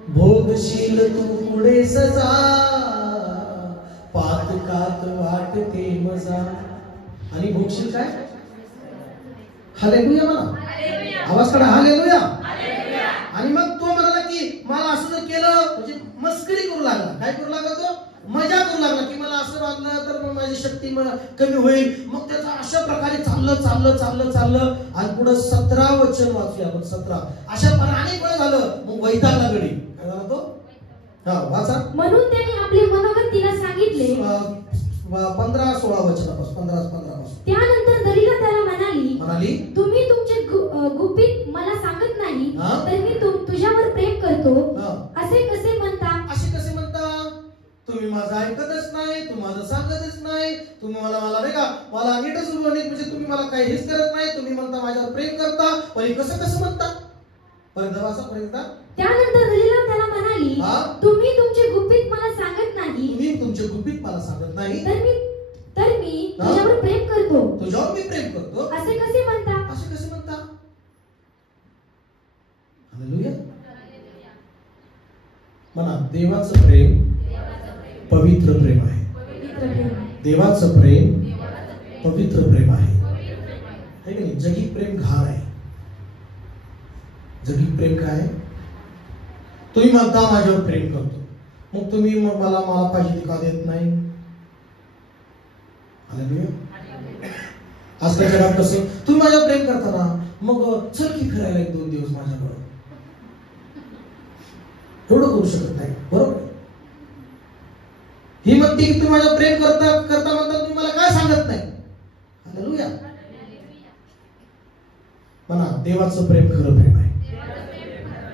भोगशील तू पुढे सजा, पात कात वाटते मजा आणि भोगशील काय? हालेलुया म्हणा, आवाज काढा, हालेलुया. आणि मग तो म्हणाला की मला असं जर केलं म्हणजे मस्करी करू लागला. काय करू लागला? तो मजा करू लागला की मला असं बांधलं तर मग माझी शक्ती कमी होईल. मग त्याचा अशा प्रकारे चाललं आणि पुढे 17 वचन वाचूया आपण. 17 अशा अनेक वेळ झालं. मग वैतागला गडी. काय झाला तो? हा वाचा. म्हणून त्यांनी आपले मनोगत तिला सांगितले. 15-16 वचनापासून 15-15. त्यानंतर दलीला त्याला म्हणाली, तुम्ही तुमचे गुपित मला सांगत नाही तर मी तुझ्यावर प्रेम करतो असे कसे म्हणता? असे कसे म्हणता? तुम्ही माझं ऐकतच नाही, तुम्ही माझं सांगतच नाही, तुम्ही मला नाही का मला नीटच म्हणजे तुम्ही मला काही हेच करत नाही. तुम्ही म्हणता माझ्यावर प्रेम करता, पण कसं म्हणता? पर्यंत त्यानंतर दलीला त्याला म्हणाली, तुम्ही तुमचे गुपित मला सांगत नाही, तुम्ही तुमचे गुपित मला सांगत नाही तर मी तुझ्यावर प्रेम करतो. तुझ्यावर मी प्रेम करतो असे कसे म्हणता? असे कसे म्हणता? हालेलुया म्हणा. देवाचं प्रेम पवित्र प्रेम आहे. देवाचं प्रेम पवित्र प्रेम आहे की नाही? जगिक प्रेम घाण आहे. जगिक प्रेम काय आहे? तुम्ही म्हणता माझ्यावर प्रेम करतो, मग तुम्ही मला पाहिजे का देत नाही? आजच्या जगात कसं तुम्ही माझ्यावर प्रेम करता ना, मग चल की फिरायला 1-2 दिवस माझ्याबरोबर. एवढं करू शकत नाही, बरोबर? ही म्हणते की तुम्ही माझ्यावर प्रेम करता म्हणता, तुम्ही मला काय सांगत नाही. हालेलुया म्हणा. देवाचं प्रेम खरं प्रेम आहे.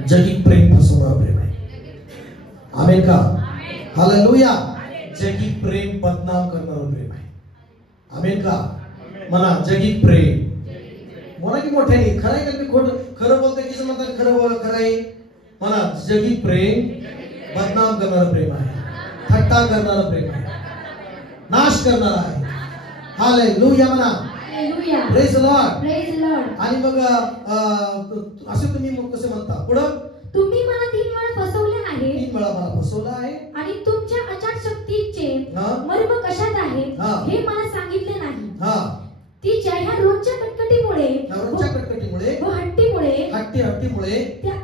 जगिक प्रेम फसवणारं प्रेम आहे. आमेन का? हालेलुया. जगिक प्रेम बदनाम करणारं प्रेम आहे. आमेन का? म्हणा जगिक प्रेम. म्हणा की मोठ्याने खरं आहे का? मी खरं बोलतोय की म्हणतात खरं आहे. म्हणा जगिक प्रेम बदनाम करणारं प्रेम आहे, थट्टा करणारं प्रेम आहे, नाश करणारं आहे. हालेलुया म्हणा. Praise the Lord. आणि मग असे तुम्ही मग कसे म्हणता? पुढं तुम्ही मला 3 वेळा फसवले आहे. 3 वेळा मला फसवलं आहे. आणि तुमच्या अचाट शक्तीचे मर्म कशात आहे हे मला सांगितले नाही. तिच्या ह्या रोजच्या कटकटीमुळे व हट्टीमुळे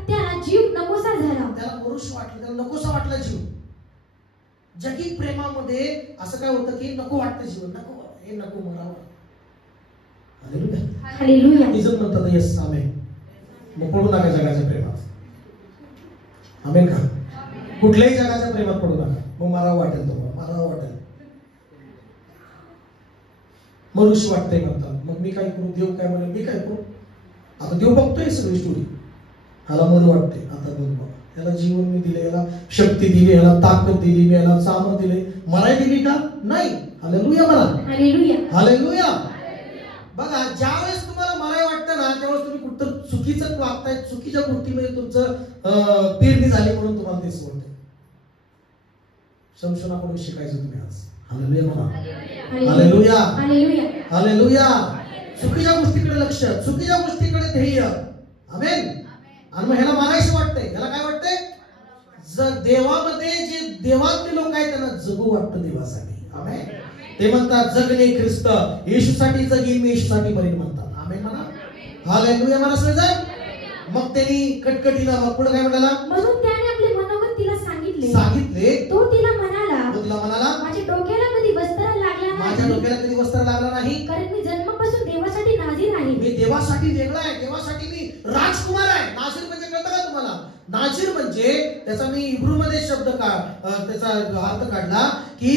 त्याला जीव नकोसा झाला. त्याला पुरुष वाटलं, त्याला नकोसा वाटला जीव. जगिक प्रेमामध्ये असं काय होतं की नको वाटतं जीवन, नको मरावं. हालेलुया. इजत म्हणतात येस आमेन. मग पडू नका जगाच्या प्रेमात. आमेन का? कुठल्याही जगाच्या प्रेमात पडू नका. मग मरावं वाटेल, तुम्हाला मरावं वाटेल. मनुष्य वाटतंय म्हणतात, मग मी काय करू? देव काय म्हणेल? मी काय करू? आता देव बघतोय सगळी स्टोरी. ह्याला मरू वाटते, आता बघ बाबा, ह्याला जीवन मी दिले, ह्याला शक्ती दिली, ह्याला ताकद दिली, मी ह्याला सामर्थ दिले, मराय दिली का? नाही. हालेलुया म्हणा. हालेलुया. बघा, ज्यावेळेस तुम्हाला मराय वाटतं ना, त्यावेळेस तुम्ही कुठं चुकीचं वागताय, चुकीच्या गोष्टीमध्ये तुमचं पेरणी झाली म्हणून तुम्हाला तेच वाटतं. शमशोनाकडून शिकायचं तुम्ही आज. हालेलुया म्हणा. हालेलुया. हालेलुया. चुकीच्या गोष्टीकडे लक्ष, चुकीच्या गोष्टीकडे ध्येय. आमेन. आणि मग ह्याला मारायचं वाटतंय. ह्याला काय वाटतंय? जर देवामध्ये जे देवातले लोक आहेत त्यांना जगू वाटतं देवासाठी. आमेन. ते म्हणतात जगणे ख्रिस्त, येशूसाठी जगीन मी, येशूसाठी मरीन म्हणतात. आमेन म्हणा. हालेलुया म्हणा सगळेजण. मग त्यांनी कटकटीला मग पुढे काय म्हणाला? म्हणून त्याने आपले मनोगत तिला सांगितले. तो तिला म्हणाला, माझ्या डोक्याला कधी वस्त्र लागला नाही. माझ्या डोक्याला कधी वस्त्र लागला नाही, कारण मी जन्मापासून देवासाठी नाझीर आहे. मी देवासाठी वेगळा आहे, देवासाठी मी राजकुमार आहे. नाझीर म्हणजे कळतं का तुम्हाला? नाझीर म्हणजे त्याचा मी हिब्रू मध्ये शब्द त्याचा अर्थ काढला की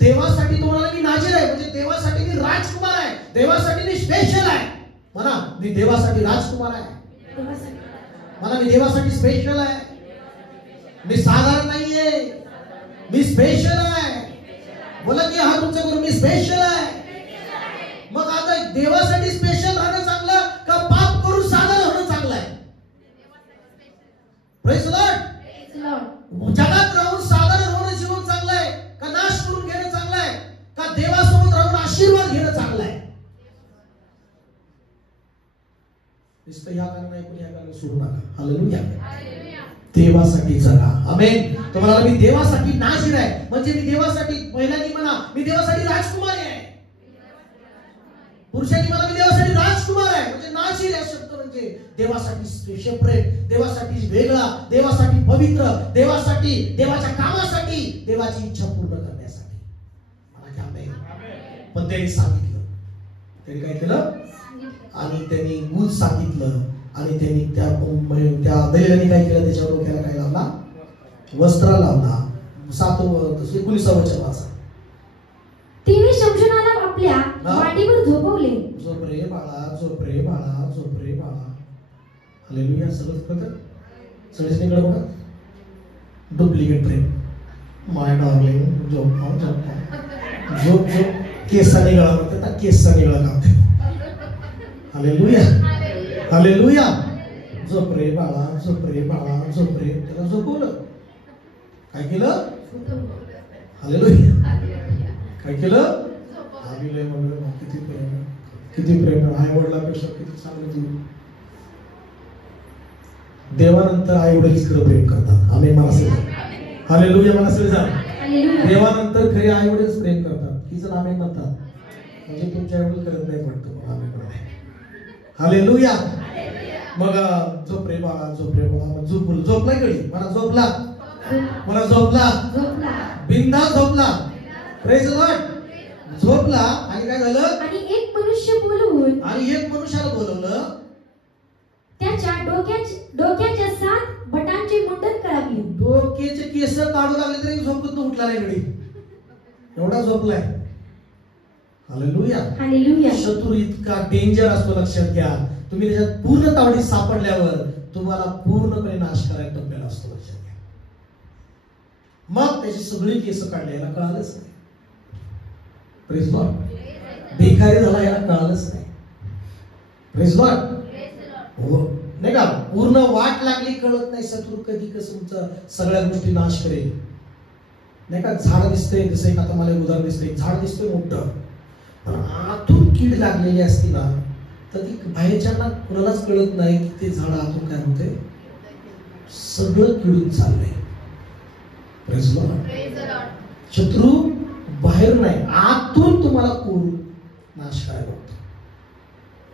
देवासाठी तुम्हाला मी नाझीर आहे, म्हणजे देवासाठी मी राजकुमार आहे, देवासाठी मी स्पेशल आहे. म्हणा मी देवासाठी राजकुमार आहे. म्हणा मी देवासाठी स्पेशल आहे. मी साधारण नाहीये, मी स्पेशल आहे. बोला की हा तुमचा गुरु मी स्पेशल आहे. मग आता देवासाठी स्पेशल राहणं चांगलं का पाप करून साधारण होणं चांगलं आहे? Praise the Lord. जगात राहून साधारण होणं जीवन चांगलं आहे का नाश करून घेणं चांगलं आहे का देवासोबत राहून आशीर्वाद घेणं चांगलं आहे? नुसतं या कारणाने ऐकून या कारणाने सोडू नका. हालेलुया. देवासाठी जगा. आमेन. तुम्हाला मी देवासाठी नाशिर आहे म्हणजे मी देवासाठी, महिलांनी म्हणा मी देवासाठी राजकुमारी आहे, पुरुषांनी म्हणा मी देवासाठी राजकुमार आहे. म्हणजे नाशिर या शब्द म्हणजे देवासाठी सेपरेट, देवासाठी वेगळा, देवासाठी पवित्र, देवासाठी, देवाच्या कामासाठी, देवाची इच्छा पूर्ण करण्यासाठी. मला काय आमेन. पण त्यांनी सांगितलं, त्यांनी काय केलं आणि त्यांनी गुण सांगितलं आणि त्यांनी त्या दैवाने काय केलं, त्याच्या डोक्याला काय लावला, वस्त्र लावला. 19 वचन वाचा. तिने शमशोनाला आपल्या मांडीवर झोपवले. झोप रे बाळा, झोप रे बाळा, झोप रे बाळा. हालेलुया. सगळं कळतं. सगळ्यांकडे बघा. डुप्लिकेट प्रेम. माय डार्लिंग झोप झोप झोप झोप. केसा निघाला म्हणते ना, केसा निघाला कामते. हालेलुया. हालेलुया. झोप रे बाळा, झोप रे बाळा, झोप रे. त्याला झोपवलं. काय केलं? हालेलुया. काय केलं? आम्ही लय म्हणलं किती प्रेम, किती प्रेम. आई वडिलांपेक्षा किती चांगलं जीवन. देवानंतर आई वडील खरं प्रेम करतात. आम्ही मला सांगा. हालेलुया. मला सांगा. देवानंतर खरे आई वडील प्रेम करतात. की जण आम्ही म्हणतात म्हणजे तुमच्या आई वडील करत नाही वाटतं. आम्ही पण हालेलुया. मग झोप रे बाळा, झोप रे बाळा. झोपला गडी. मला झोपला, मला झोपला, बिंदा झोपला. Praise the Lord. झोपला आणि काय झालं? आणि एक मनुष्य बोलवून, आणि एक मनुष्याला बोलवलं. त्याच्या डोक्याच्या 7 बटांचे मुंडन करावे. डोक्याचे केस काढू लागले तरी झोपत उठला नाही गडी. एवढा झोपलाय. हालेलुया. हालेलुया. शत्रू इतका डेंजर असतो, लक्षात घ्या. तुम्ही त्याच्यात पूर्ण तावडीत सापडल्यावर तुम्हाला पूर्णपणे नाश करायला टप्प्याला असतो, लक्षात घ्या. मग त्याची सगळी केस काढली, याला कळालंच नाही. Praise Lord. बेकारी झाला, याला कळालंच नाही. Praise Lord. हो नाही का, पूर्ण वाट लागली, कळत नाही शत्रू कधी कसं तुमचं सगळ्या गोष्टी नाश करेल. नाही का, झाड दिसतंय, जसं एक आता मला एक उदाहरण दिसतंय. झाड दिसतंय मोठं, पण आतून कीड लागलेली असती ना, तर ती बाहेरच्यांना कुणालाच कळत नाही की ते झाड आतून काय होते, सगळं किडून चाललंय. Praise Lord. शत्रू बाहेर नाही, आतून तुम्हाला करून नाश करायला होतो.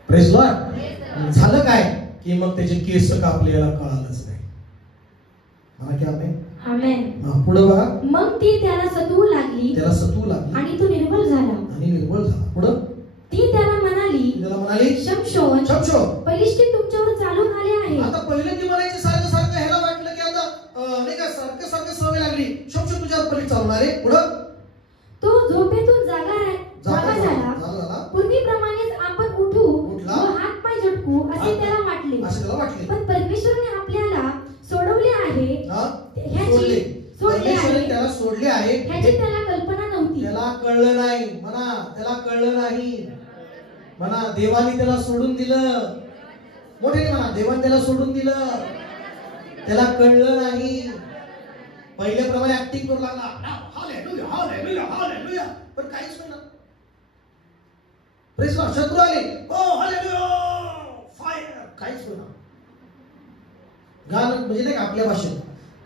Praise Lord. झालं काय की मग त्याचे केस कापले, याला कळालंच नाही. मला काय आमेन. आमेन. पुढे बघा. मग ती त्याला सतवू लागली, त्याला सतवू लागली आणि तो निर्बळ झाला, आणि निर्बळ झाला. पुढे ती त्याला म्हणाली, शमशोन, फलिस्ती तुमच्यावर चालून आले आहे. आता पहिले ती म्हणायची सारखं सारखं, ह्याला वाटलं की आता नाही का सारखं सारखं सवय लागली, शमशोन तुझ्यावर पलीकडे चालून आले. पुढे तो झोपेतून जागा झाला. पूर्वीप्रमाणेच आपण उठू व हात पाय झटकू असे त्याला वाटले. पण परमेश्वराने आपल्याला सोडवले आहे, त्याला सोडले आहे ह्याची त्याला कल्पना नव्हती. त्याला कळलं नाही. म्हणा त्याला कळलं नाही. म्हणा देवाने त्याला सोडून दिलं. मोठे म्हणा देवाने त्याला सोडून दिलं. त्याला कळलं नाही. पहिल्याप्रमाणे ऍक्टिंग करू लागला, हालेलुया हालेलुया हालेलुया, पण काहीच होईना. Praise Lord. शत्रू आले, ओ हालेलुया फायर, काहीच होईना. गाणं म्हणजे नाही का आपल्या भाषेत,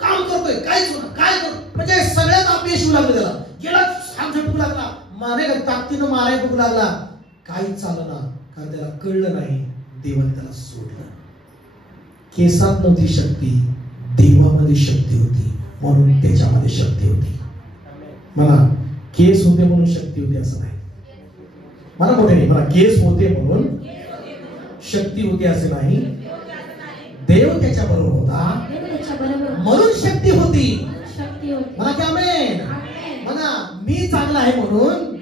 काम करतोय काहीच होईना, काय करू म्हणजे सगळ्यात अपयश येऊ लागलं. त्याला गेला, हात झटकू लागला, मारे ताकदीनं माराय बघू लागला, काहीच चालना. कारण त्याला कळलं नाही देवाने त्याला सोडलं. केसात नव्हती शक्ती, देवामध्ये शक्ती होती, म्हणून त्याच्यामध्ये शक्ती होती. मला केस होते म्हणून शक्ती होती असं नाही. मला मोठे नाही, मला केस होते म्हणून शक्ती होती असे नाही. देव त्याच्या बरोबर होता म्हणून शक्ती होती. मला की आमेन. म्हणा मी चांगला आहे म्हणून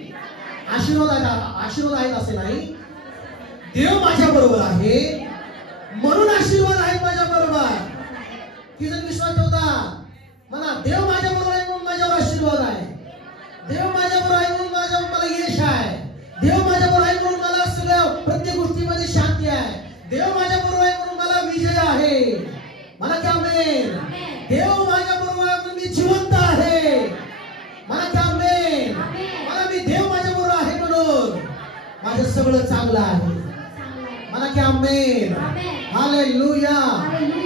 आशीर्वाद आहेत असे नाही. देव माझ्या बरोबर आहे म्हणून आशीर्वाद आहेत माझ्या बरोबर. किती जण विश्वास ठेवता? म्हणा, देव माझ्या बरोबर आहे म्हणून माझ्यावर आशीर्वाद आहे. देव माझ्या बरोबर आहे म्हणून मला यश आहे. देव माझ्या बरोबर आहे म्हणून मला सगळ्या प्रत्येक गोष्टीमध्ये शांती आहे. देव माझ्या बरोबर आहे म्हणून मला विजय आहे. मला की आमेन. देव माझ्या बरोबर आहे म्हणून मी जिवंत आहे. मला की आमेन. मला मी देव माझ्या बरोबर आहे म्हणून माझं सगळं चांगलं आहे. मला की आमेन. हालेलुया.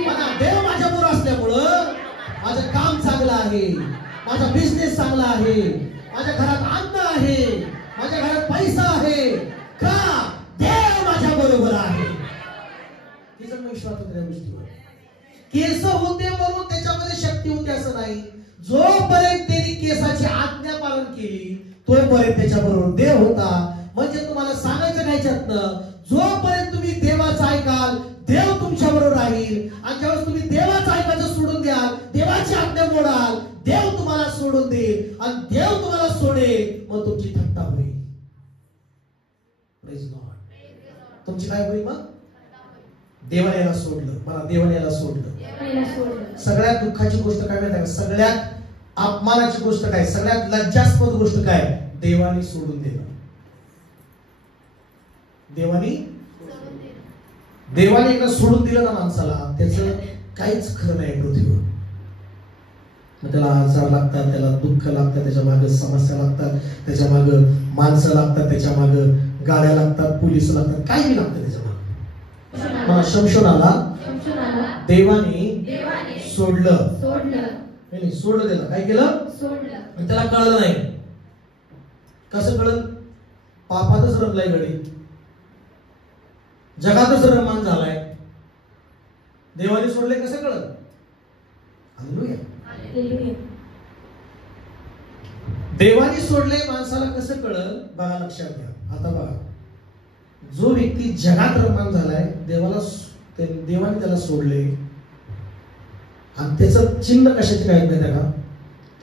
मला देव माझ्या बरोबर असल्यामुळं माझं काम चांगलं आहे, माझा बिझनेस चांगला आहे, माझ्या घरात अन्न आहे, माझ्या घरात पैसा आहे. का? देव माझ्या बरोबर आहे. तिचा विश्वास होता त्या गोष्टीवर. केस होते म्हणून त्याच्यामध्ये शक्ती होती असं नाही. जोपर्यंत त्यांनी केसाची आज्ञा पालन केली तोपर्यंत त्याच्या बरोबर देव होता. म्हणजे तुम्हाला सांगायचं काय याच्यातनं, जोपर्यंत तुम्ही देवाचं ऐकाल देव तुमच्या बरोबर राहील. आणि ज्यावेळेस तुम्ही देवाचं ऐकायचं सोडून द्याल, देवाची आज्ञा मोडाल, देव तुम्हाला सोडून देईल. आणि देव तुम्हाला सोडेल, मग तुमची थट्टा होईल. Praise God. तुमची काय होईल मग? देवाने याला सोडलं. मला देवाने याला सोडलं. सगळ्यात दुःखाची गोष्ट काय माहिती आहे? सगळ्यात अपमानाची गोष्ट काय? सगळ्यात लज्जास्पद गोष्ट काय? देवाने सोडून दिलं. देवाने एकदा सोडून दिलं ना माणसाला, त्याचं काहीच खरं नाही पृथ्वीवर. मग त्याला आजार लागतात, त्याला दुःख लागतं, त्याच्या मागे समस्या लागतात, त्याच्या मागे माणसं लागतात, त्याच्या मागे गाड्या लागतात, पोलीस लागतात, काही लागतं त्याच्या मागे. मला शमशोनाला देवाने सोडलं. सोडलं त्याला. काय केलं? सोडलं. त्याला कळलं नाही. कसं कळलं? पापातच रमलाय गडी, जगातच रममान झालाय. देवाने सोडले कसं कळलं? हालेलुया. देवाने सोडले माणसाला कसं कळलं? बघा, लक्षात घ्या. आता बघा, जो व्यक्ती जगात रममान झालाय, देवाने त्याला सोडले. आणि त्याचं चिन्ह कशाचे काय माहिती का?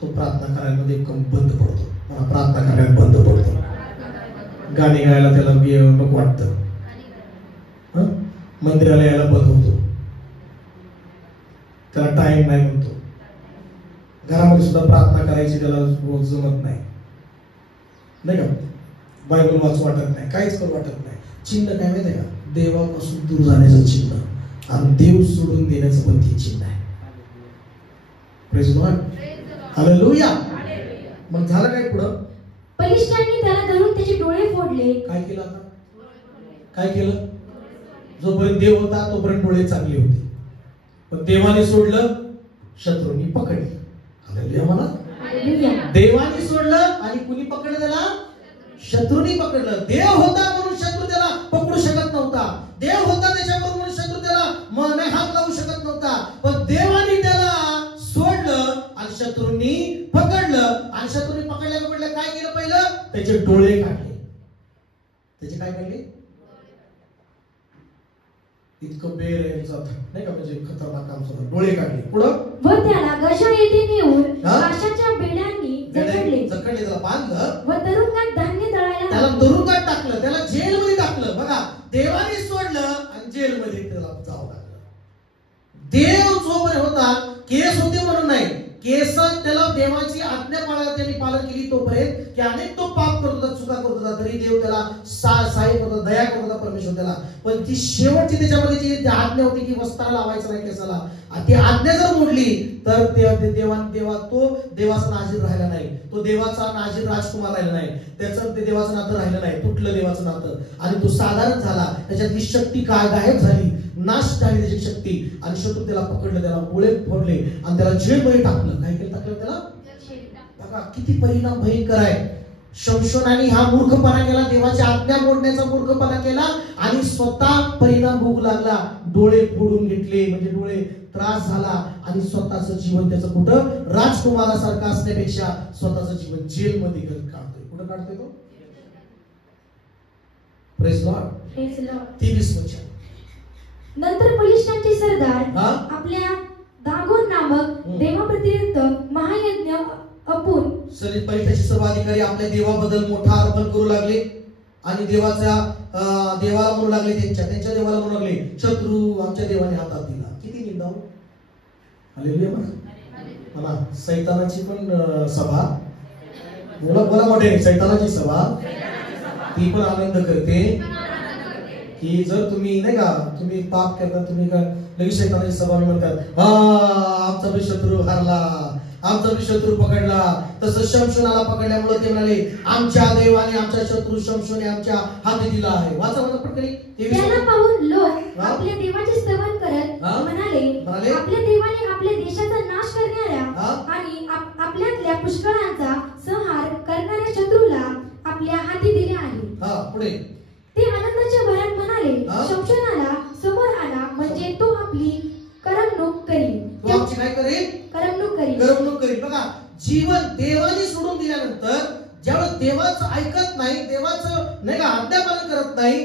तो प्रार्थना करायला बंद पडतो. मला प्रार्थना करायला बंद पडतो. गाणी गायला त्याला नको वाटतं. मंदिराला यायला बंद होतो. त्याला टाइम नाही म्हणतो. घरामध्ये सुद्धा प्रार्थना करायची त्याला जमत नाही, नाही का? बायबल वाचू वाटत नाही, काहीच करू वाटत नाही. चिन्ह काय माहिती आहे का? देवापासून दूर जाण्याचं चिन्ह. आणि देव सोडून देण्याचं पण ते चिन्ह आहे. Praise God. हालेलुया. मग झालं काय पुढं? बलिष्ठांनी त्याला धरून त्याचे डोळे फोडले. काय केलं आता? काय केलं? जोपर्यंत देव होता तोपर्यंत डोळे चांगले होते, पण देवाने सोडलं, शत्रूंनी पकडले. हालेलुया म्हणा. देवाने सोडलं आणि कुणी पकडलं त्याला? शत्रूंनी पकडलं. देव होता म्हणून शत्रू त्याला पकडू शकत नव्हता. देव होता त्याच्याबरोबर म्हणून शत्रू त्याला मने हात लावू शकत नव्हता. पण देवाने त्याला सोडलं आणि शत्रूंनी पकडलं. आणि शत्रूंनी पकडल्या काय केलं? पहिलं त्याचे डोळे काढले. त्याचे काय काढले? इतकं बेरहमचा नाही का, म्हणजे खतरनाक काम सुरू. डोळे काढले. पुढं व त्याला गशा येथे नेऊन काशाच्या बेड्यांनी जखडले. त्याला बांधलं व तुरुंगात धान्य दळायला त्याला तुरुंगात टाकलं. त्याला जेलमध्ये टाकलं. बघा, देवाने सोडलं आणि जेलमध्ये त्याला जावं लागलं. देव जोपर्यंत होता, केस होते म्हणून नाही, केस त्याला देवाची आज्ञा त्यांनी पालन केली तोपर्यंत, की अनेक तो पाप करत होता, चुका करत होता, तरी देव त्याला सहाय्य करत होता, दया करत होता परमेश्वर त्याला. पण ती शेवटची त्याच्यामध्ये जी आज्ञा होती की वस्त्राला लावायचं नाही केसाला, ती आज्ञा जर मोडली तर तो देवाचा नाजीर राहिला नाही. तो देवाचा नाजीर राजकुमार राहिला नाही. त्याचं ते देवाचं नातं राहिलं नाही, तुटलं देवाचं नातं आणि तो साधारण झाला. त्याच्यातली शक्ती काय गायब झाली, नाश झाली त्याची शक्ती. आणि शत्रू त्याला पकडलं, त्याला गोळे फोडले आणि त्याला जेलमध्ये टाकलं. काय केलं? टाकलं त्याला. बघा किती परिणाम भयंकर आहे. शमशोनाने हा मूर्खपणा केला, देवाची आज्ञा मोडण्याचा मूर्खपणा केला आणि स्वतः परिणाम भोगू लागला. डोळे फोडून घेतले, म्हणजे डोळे त्रास झाला आणि स्वतःचं जीवन त्याचं कुठं राजकुमारासारखं असण्यापेक्षा स्वतःचं जीवन जेलमध्ये काढतोय. कुठं काढतोय तो? Praise Lord. 23 वचन. नंतर बलिष्ठांचे सरदार आपल्या दागोन नामक देवाप्रतिनिध महायज्ञ अपून बलिष्ठांचे सर्व अधिकारी आपल्या देवाबद्दल मोठा अर्पण करू लागले. आणि देवाला म्हणू लागले, त्यांच्या देवाला म्हणू लागले, शत्रू आमच्या देवाने हातात दिला. किती निंदा. हालेलुया म्हणा. सैतानाची पण सभा, बोला मोठे, सैतानाची सभा ती पण आनंद करते की जर तुम्ही नाही का तुम्ही पाप करता, तुम्ही का लगेच शैतानाची सभा म्हणतात, आमचा बी शत्रू हारला, आमचा बी शत्रू पकडला. तसं शमशोनाला पकडल्यामुळे ते म्हणाले, आमच्या देवाने आमचा शत्रू शमशोने आमच्या हाती दिला आहे. वाचा पटकन. त्याला पाहून लोक आपल्या देवाचे स्तवन करत म्हणाले, आपल्या देवाने आपल्या देशाचा नाश करणाऱ्या आणि आपल्यातल्या पुष्कळांचा संहार करणाऱ्या शत्रूला आपल्या हाती दिले आहे. पुढे ते आनंदाच्या भरात म्हणाले, शमशोनाला समोर आणा, म्हणजे तो आपली करमणूक करील. तो आमची काय करेल? करमणूक करील. बघा, जीवन देवाने सोडून दिल्यानंतर ज्यावेळेस देवाचं ऐकत नाही, देवाचं नाही का आज्ञापालन करत नाही,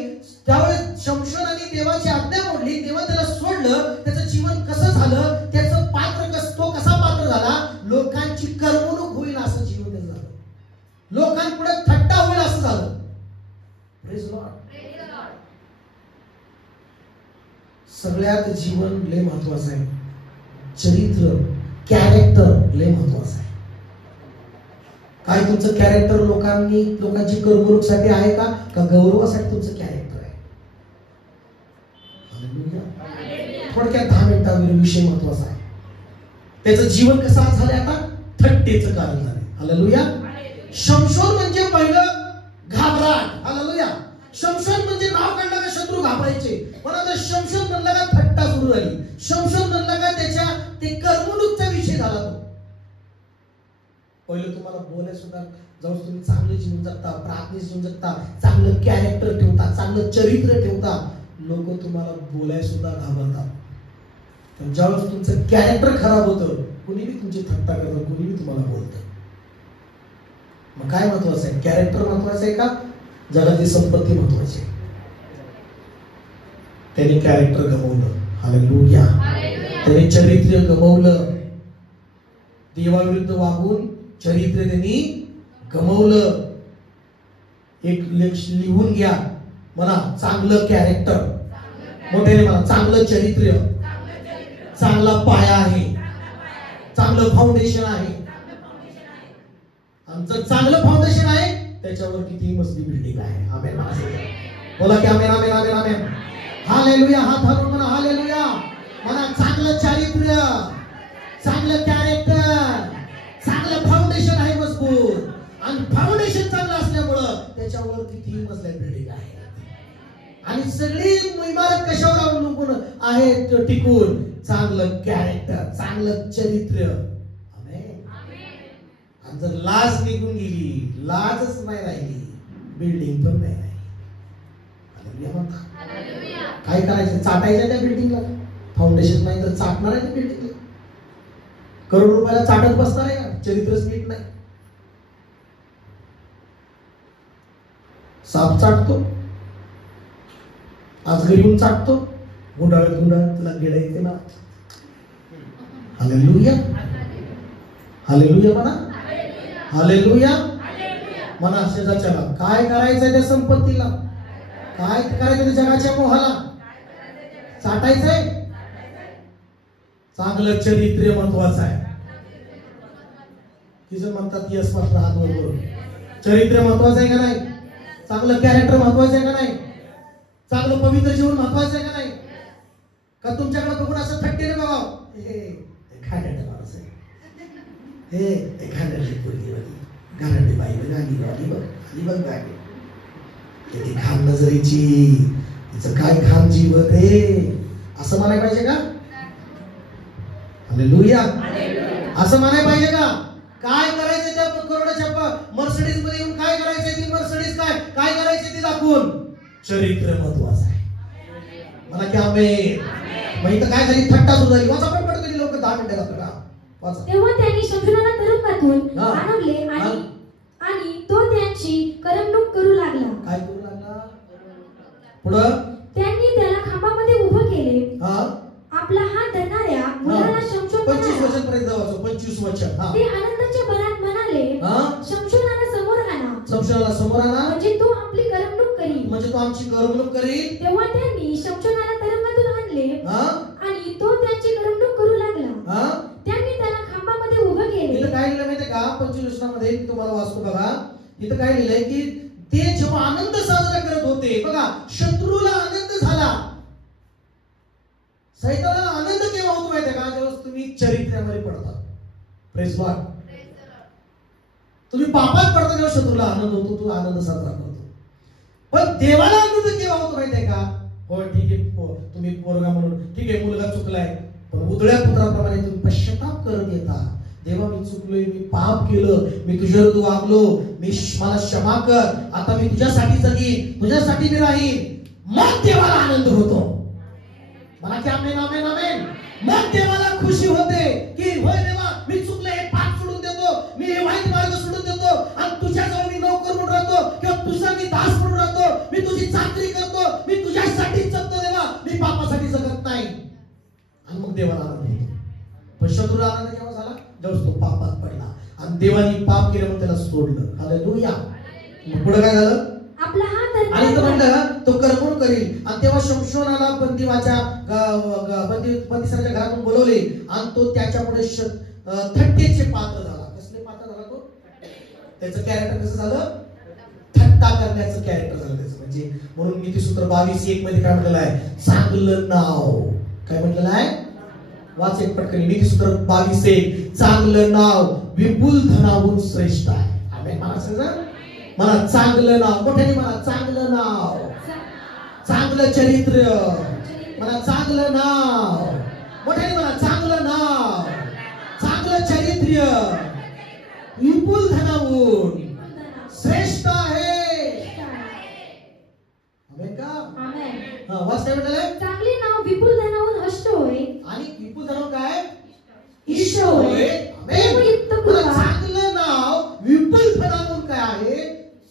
त्यावेळेस शमशोनाने देवाची आज्ञा मोडली, देवा त्याला सोडलं. त्याचं जीवन कसं झालं, त्याचं पात्र तो कसा पात्र झाला, लोकांची करमणूक होईल असं जीवन त्याचं झालं, लोकांपुढे थट्टा होईल असं झालं. Praise Lord. सगळ्यात जीवन लय महत्वाचं आहे. चरित्र, कॅरेक्टर लय महत्वाचं आहे. काय तुमचं कॅरेक्टर लोकांची करमणुकीसाठी आहे का गौरवासाठी तुमचं कॅरेक्टर आहे? थोडक्यात 10 मिनिटांवर विषय महत्वाचा आहे. त्याचं जीवन कसं झालंय, आता थट्टेचं कारण झालंय. हालेलुया. शमशोन म्हणजे पहिलं घाबराट. हालेलुया. शमशोन म्हणजे नाव काढलं का शत्रू घाबरायचे, पण आता शमशोन म्हणलं का थट्टा सुरू झाली. शमशोन म्हणलं का ते करमणूकचा विषय झाला. तो पहिलं तुम्हाला बोलायला सुद्धा जाऊन तुम्ही चांगलं जीवन जगता, प्रार्थनेत जीवन जगता, चांगलं कॅरेक्टर ठेवता, चांगलं चरित्र ठेवता, लोक तुम्हाला बोलायला सुद्धा घाबरतात. पण ज्यावेळेस तुमचं कॅरेक्टर खराब होतं, कुणी बी तुमची थट्टा करतं, कुणी बी तुम्हाला बोलतं. मग काय महत्वाचं आहे? कॅरेक्टर महत्वाचं आहे का जगातली संपत्ती महत्वाची आहे? त्यांनी कॅरेक्टर गमावलं. हालेलुया. त्यांनी चरित्र गमावलं. देवाविरुद्ध वागून चरित्र त्यांनी गमावलं. एक लिहून घ्या म्हणा, चांगलं कॅरेक्टर, मोठ्याने म्हणा, चांगलं चरित्र, चांगला पाया आहे, चांगलं फाउंडेशन आहे. आमचं चांगलं फाउंडेशन आहे, त्याच्यावर किती मजली बिल्डिंग आहे. आमेन. बोला की आमेन, आमेन, आमेन, आमेन. हालेलुया. हात हलवून म्हणा हालेलुया. म्हणा, चांगलं चरित्र, चांगलं कॅरेक्टर, चांगलं फाउंडेशन आहे मजबूत. आणि फाउंडेशन चांगलं असल्यामुळं त्याच्यावर किती मजल्या बिल्डिंग आहे. आणि सगळी इमारत कशावर अवलंबून आहे टिकून? चांगलं कॅरेक्टर, चांगलं चरित्र. आणि जर लाज निघून गेली, लाजच नाही राहिली, बिल्डिंग पण नाही राहिली. काय करायचं? चाटायचं त्या बिल्डिंगला. फाउंडेशन नाही तर चाटणार आहे त्या बिल्डिंगला. करोड रुपयाला चाटत बसणार आहे का? चरित्रच नीट नाही. साप चाटतो, आज घरी येऊन चाटतो, गुंडाळत तुला गेडा येते ना. हालेलुया. हालेलुया म्हणा. हालेलुया म्हणा. शेजारच्याला काय करायचंय त्या संपत्तीला? काय करायचं त्या जगाच्या मोहाला? चाटायचंय? चांगलं चरित्र महत्वाचं आहे. तिचं म्हणतात यश मात्र हात वर करून. चरित्र महत्वाचं आहे का नाही? चांगलं कॅरेक्टर महत्वाचं आहे का नाही? चांगलं पवित्र जीवन महत्वाचं आहे का नाही? का तुमच्याकडे बघून असं थट्टेने बघाव, हे खाण्याचं माणूस आहे, हे खाण्याची पोरगी वाली, घरातली बाई बघ काय ती खान नजरेची, तिचं काय खान जीवन आहे, असं म्हणायला पाहिजे का? हालेलुया. असं म्हणायला पाहिजे का? काय करायचं त्या करोडाच्या मर्सिडीज मध्ये येऊन काय करायचंय? ती मर्सिडीज काय करायचं ते दाखवून? चरित्र महत्वाचं आहे. मला की आमेन. मग इथं काय झाली? थट्टा सुरू झाली. वाचा पण पटकन लोक 10 मिनिटं आपल्याला वाचा. तेव्हा त्यांनी शमशोनाला तुरुंगातून आणले आणि तो त्यांची करमणूक करू लागला. काय करू लागला? पुढं त्यांनी त्याला खांबामध्ये उभं केले. आपला हात धरणाऱ्या मुलाला शमशोन 25 वचन पर्यंत जावाचो. 25 वचन. ते आनंदाच्या भरात म्हणाले, शमशोनाला समोर आणा, शमशोनाला समोर आणा, म्हणजे तो आपली करमणूक म्हणजे तो आमची करमणूक करील. तेव्हा त्यांनी शमशोनाला तरंगातून आणले आणि तो त्यांची करमणूक करू लागला. त्यांनी त्याला खांबामध्ये उभं केले. इथं काय लिहिलं माहितीये का? 25 मध्ये तुम्हाला वाचतो बघा. इथं काय लिहिलंय की ते जेव्हा आनंद साजरा करत होते, बघा, शत्रूला आनंद झाला. सैतानाला आनंद केव्हा होतो माहितीये का? जेव्हा तुम्ही चरित्र्यामध्ये पडता. Praise God. तुम्ही पापात पडता तेव्हा शत्रूला आनंद होतो, तो आनंद साजरा करतो. पण देवाला आनंद केव्हा होतो माहितीये का? हो ठीक आहे, तुम्ही पोरगा म्हणून ठीक आहे, मुलगा चुकलाय, पण उदळ्या पुत्राप्रमाणे तुम्ही पश्चाताप करत येता. देवा मी चुकलोय, मी पाप केलं, मी तुझ्या विरुद्ध वागलो, मला क्षमा कर, आता मी तुझ्यासाठी जगीन, तुझ्यासाठी मी राहीन. मग देवाला आनंद होतो. मला की आमेन आमेन आमेन. मग देवाला खुशी होते की होय देवा, मी चुकले, हे पाप सोडून देतो, मी हे वाईट मार्ग सोडून देतो आणि तुझ्याजवळ मी नोकर म्हणून राहतो किंवा तुझा मी दास म्हणून राहतो, मी तुझी चाकरी करतो, मी तुझ्यासाठी जगतो देवा, मी पापासाठी जगत नाही. आणि मग देवाला आनंद होतो. पण शत्रूला आनंद केव्हा झाला? जेव्हा तो पापात पडला आणि देवानी पाप केलं म्हणून त्याला सोडलं. हालेलुया. पुढे काय झालं? आपला हात आणि तो म्हणलं तो करमणूक करील. आणि तेव्हा शमशोनाला बंदीवाच्या बंदिसाच्या घरातून बोलवले आणि तो त्याच्यापुढे थट्टेचे पात्र झाला. कसले पात्र झाला तो? त्याचं कॅरेक्टर कसं झालं? थट्टा करण्याचं कॅरेक्टर झालं त्याचं. म्हणजे म्हणून नीतिसूत्र 22:1 मध्ये काय म्हटलेलं आहे? चांगलं नाव. काय म्हटलेलं आहे? वाच एक पटकन. नीतिसूत्र 22:1. चांगलं नाव विपुल धनाहून श्रेष्ठ आहे. आमेन. मला सांगा, मला चांगलं नाव. मोठ्याने मला चांगलं नाव, चांगलं चरित्र, मला चांगलं नाव. मोठ्याने मला चांगलं नाव, चांगलं चरित्र विपुल धनाहून श्रेष्ठ आहे. आमेन का? आमेन. वाच काय म्हटलंय? चांगले नाव विपुल धनाहून हष्ट होय. आणि विपुल धनाहून काय? इष्ट होय. चांगलं नाव विपुल धनाहून काय आहे?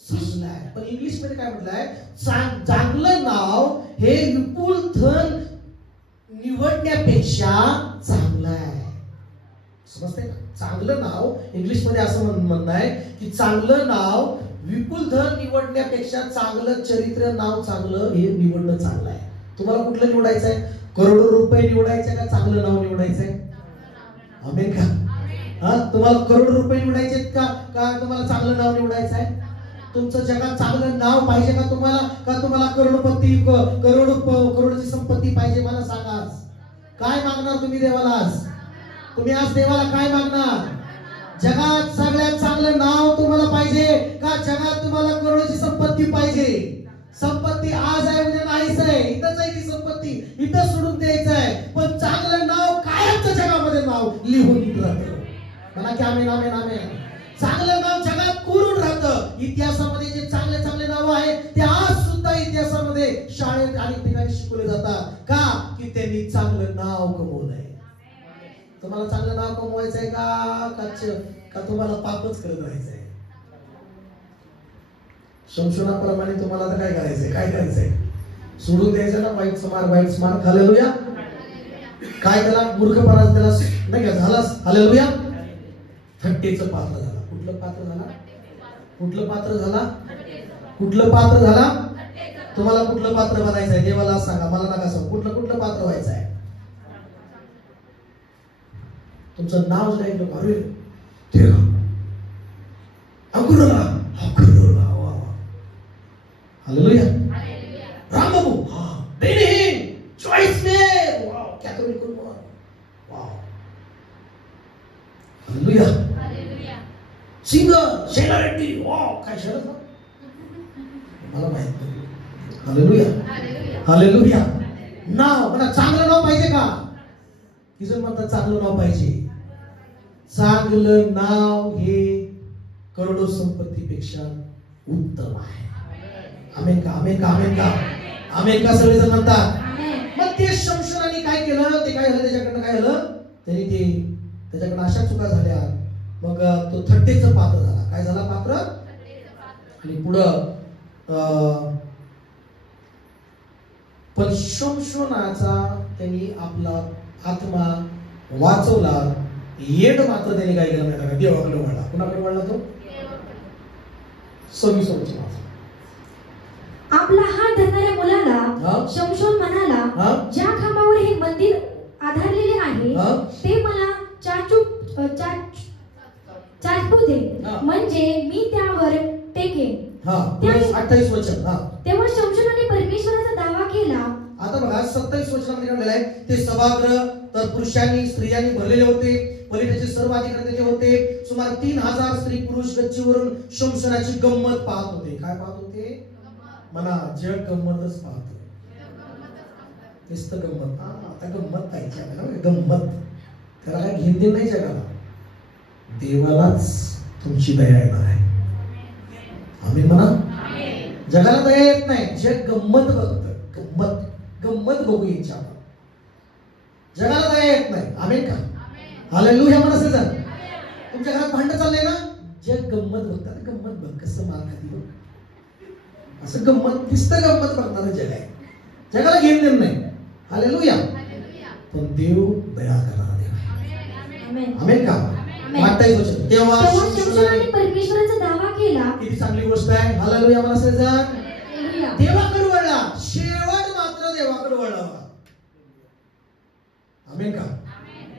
चांगलं आहे. पण इंग्लिश मध्ये काय म्हटलंय? चांगलं नाव हे विपुल धन निवडण्यापेक्षा चांगलं आहे. समजते का? चांगलं नाव इंग्लिश मध्ये असं म्हणणं आहे की चांगलं नाव विपुल धन निवडण्यापेक्षा चांगलं चरित्र, नाव चांगलं हे निवडणं चांगलं आहे. तुम्हाला कुठलं निवडायचं आहे? करोडो रुपये निवडायचे का चांगलं नाव निवडायचंय? आमेन का? तुम्हाला करोड रुपये निवडायचे का तुम्हाला चांगलं नाव निवडायचं आहे? तुमचं जगात चांगलं नाव पाहिजे का तुम्हाला? का तुम्हाला करोडपती करोडची संपत्ती पाहिजे? मला सांगा. काय मागणार तुम्ही देवाला आज? तुम्ही आज देवाला काय मागणार? जगात सगळ्यात चांगलं नाव तुम्हाला पाहिजे का जगात तुम्हाला करोडची संपत्ती पाहिजे? संपत्ती आज आहे, उद्या नाहीच आहे. इथंच आहे ती संपत्ती, इथं सोडून द्यायचं आहे. पण चांगलं नाव कायमचं जगामध्ये नाव लिहून राहतं. मला की आमेन आमेन आमेन. चांगलं नाव जगात कोरून राहतं. इतिहासामध्ये जे चांगले चांगले नाव आहेत ते आज सुद्धा इतिहासामध्ये शाळेत आणि ठिकाणी शिकवले जातात. का? की त्यांनी चांगलं नाव कमवलंय. तुम्हाला चांगलं नाव कमवायचंय का तुम्हाला पापच करत राहायचंय? शमशोनाप्रमाणे तुम्हाला आता काय करायचंय? काय करायचंय? सोडून द्यायचं ना वाईट स्मार्ट. हालेलुया. काय त्याला मूर्खपणा त्याला नाही का झालास? हालेलुया. थट्टेचं पात्र झाला. कुठलं पात्र झाला? कुठलं पात्र झाला? कुठलं पात्र झाला? तुम्हाला कुठलं पात्र बनायचंय? देवाला सांगा, मला नका सांगू. कुठलं पात्र व्हायचं आहे? तुमचं नाव जर ऐकलं, अरे देवा अकुरला हालेलुया. राम बाबू, बेनिहीन चॉइस में, वाओ क्या करो बिल्कुल, wow hallelujah. Singer Shaila Reddy, wow काय शरद ना, मला माहित नाही. Hallelujah hallelujah. नाव मला चांगलं नाव पाहिजे का? किसन म्हणतात चांगलं नाव पाहिजे. चांगलं नाव हे करोडो संपत्तीपेक्षा उत्तम आहे. आमेन का? आमेन का? आमेन का? आमेन का? सगळेजण म्हणतात. मग ते शमशोनाने काय केलं? ते काय झालं त्याच्याकडनं? काय झालं? त्याच्याकडनं अशा चुका झाल्या. मग तो थट्टेचं पात्र झाला. काय झाला? पात्र. आणि पुढं पण शमशोनाचा त्यांनी आपला आत्मा वाचवला. येड मात्र त्याने काय केलं माहिती का? देवाकडे वळला. कुणाकडे वळला तो? 26 वर्ष. आपला हात धरणाऱ्या मुलाला शमशोन म्हणाला, ज्या खांबावर हे मंदिर आधारलेले आहे ते मला चाचपू दे, म्हणजे मी त्यावर टेकेन. 28 वचन. तेव्हा शमशोनाने परमेश्वराचा दावा केला. आता बघा 27 वचनामध्ये म्हटलेलं आहे, ते सभागृह तर पुरुषांनी स्त्रियांनी भरलेले होते. पलीकडचे सर्व अधिकारी त्याचे होते. सुमारे 3000 स्त्री पुरुष गच्चीवरून शमशोनाची गंमत पाहत होते. काय पाहत होते? म्हणा, जग गंमतच पाहतो. नुसतं गंमत. आता गंमत पाहिजे आपल्याला, गंमत. त्याला काय घेणं नाही जगाला. देवालाच तुमची दया येणार आहे. आम्ही म्हणा, जगाला दया येत नाही, जग गंमत बघतं. गंमत गंमत बघू इच्छा. जगाला दया येत नाही. आमेन का? हालेलुया म्हणा सगळं. तुमच्या घरात भांडण चाललंय ना, जग गंमत बघतात. गंमत बघ कसं मार खाती बघ. असं गंमत नुसतं गंमत बघणारं जग आहे. जगाला घेऊन देत नाही. हालेलुया. पण देव दया करणारा देव आहे. आमेन का? तेव्हा शमशोनाने परमेश्वराचा दावा केला. किती चांगली गोष्ट आहे. हालेलुया म्हणा सगळं. देवाकडे वळला. शेवट मात्र देवाकडे वळला. आमेन का?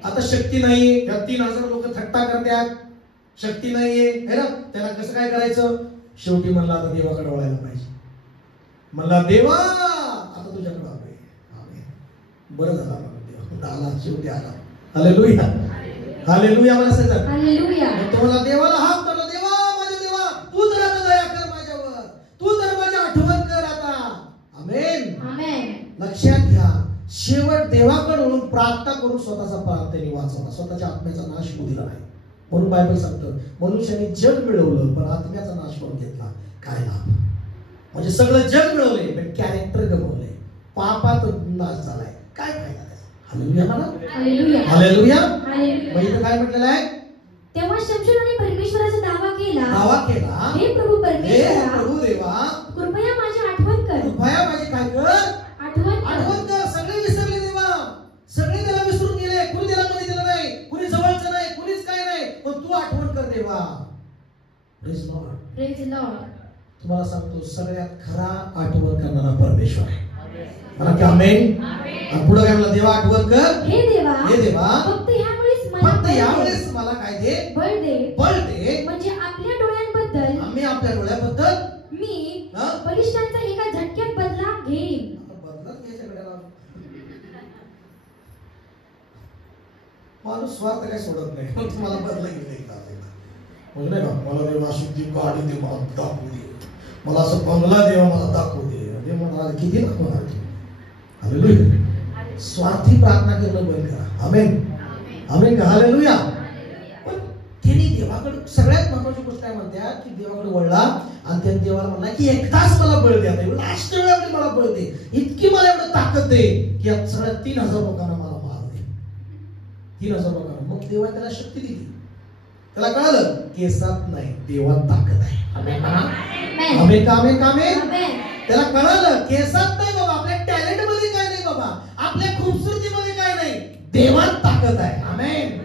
आता शक्ती नाही. या 3000 लोक थट्टा करतात. शक्ती नाहीये है ना, त्याला कसं काय करायचं? शेवटी म्हणला आता देवाकडे वळायला पाहिजे. म्हणला, देवा आता तुझ्याकडे आलोय. आमेन. बरं झालं देव आला, शेवटी आला. हालेलुया. हालेलुया म्हणा सगळं. हालेलुया. तो मला देवाला हात मारला. देवा, माझ्या देवा, तू तर आता दया कर माझ्यावर. तू तर माझी आठवण कर आता. आमेन. आमेन. लक्षात घ्या, शेवट देवाकडे वळून प्रार्थना करून स्वतःचा प्राण त्यांनी वाचवला. स्वतःच्या आत्म्याचा नाश होऊ दिला नाही. म्हणून बायबल सांगतं, मनुष्याने जग मिळवलं पण आत्म्याचा नाश करून घेतला. काय लाभ? म्हणजे सगळं जग मिळवले पण कॅरेक्टर गमावले. पापात नाश झालाय. काय फायदा त्याचा? हालेलुया म्हणा. हालेलुया. हालेलुया. हालेलुया. इथं काय म्हटलेलं आहे? तेव्हा शमशोनाने परमेश्वराचा दावा केला. हे प्रभू परमेश्वरा, प्रभू देवा, कृपया माझी आठवण कर. कृपया माझी काय कर? आठवण कर. सगळे विसरले देवा. सगळे त्याला विसरून गेले. कुणी त्याला मध्ये दिलं नाही, कुणी जवळचं नाही, कुणीच काय नाही. पण तू आठवण कर देवा. Praise Lord. Praise Lord. तुम्हाला सांगतो, सगळ्यात खरा आठवण करणारा परमेश्वर आहे. म्हणा की आमेन. आणि पुढे काय म्हणला? देवा आठवण कर. हे देवा, फक्त यावेळेस मला काय दे? बळ दे. म्हणजे आपल्या डोळ्यांबद्दल, आम्ही आपल्या डोळ्याबद्दल मी बलिष्ठांचा एका झटक्यात बदला घेईन. माणूस स्वार्थ काय सोडत नाही. तुम्हाला बदला घेऊन म्हणजे नाही का, मला देवा अशी ती गाडी दे, मला दाखवू दे. मला असं बंगला देवा, मला दाखवू दे. ते म्हणाला, किती दाखवणार तू? हालेलुया. स्वार्थी प्रार्थना करणं बंद करा. आमेन. आमेन का? हालेलुया. पण त्यांनी देवाकडे, सगळ्यात महत्वाची गोष्ट काय म्हणतात की देवाकडे वळला आणि त्या देवाला म्हणला की एकदाच मला बळ द्या. लास्ट वेळेला मला बळ दे. इतकी मला एवढं ताकद दे की या सगळ्या 3000 लोकांना मला मार दे. 3000 लोकांना. मग देवाने त्याला शक्ती दिली. त्याला कळलं केसात नाही, देवात ताकद आहे. आमेन म्हणा. आमेन का? आमेन का? आमेन. त्याला कळलं केसात नाही बाबा, आपल्या टॅलेंट मध्ये काय नाही बाबा, आपल्या खूबसूरतीमध्ये काय नाही, देवात ताकद आहे. आमेन.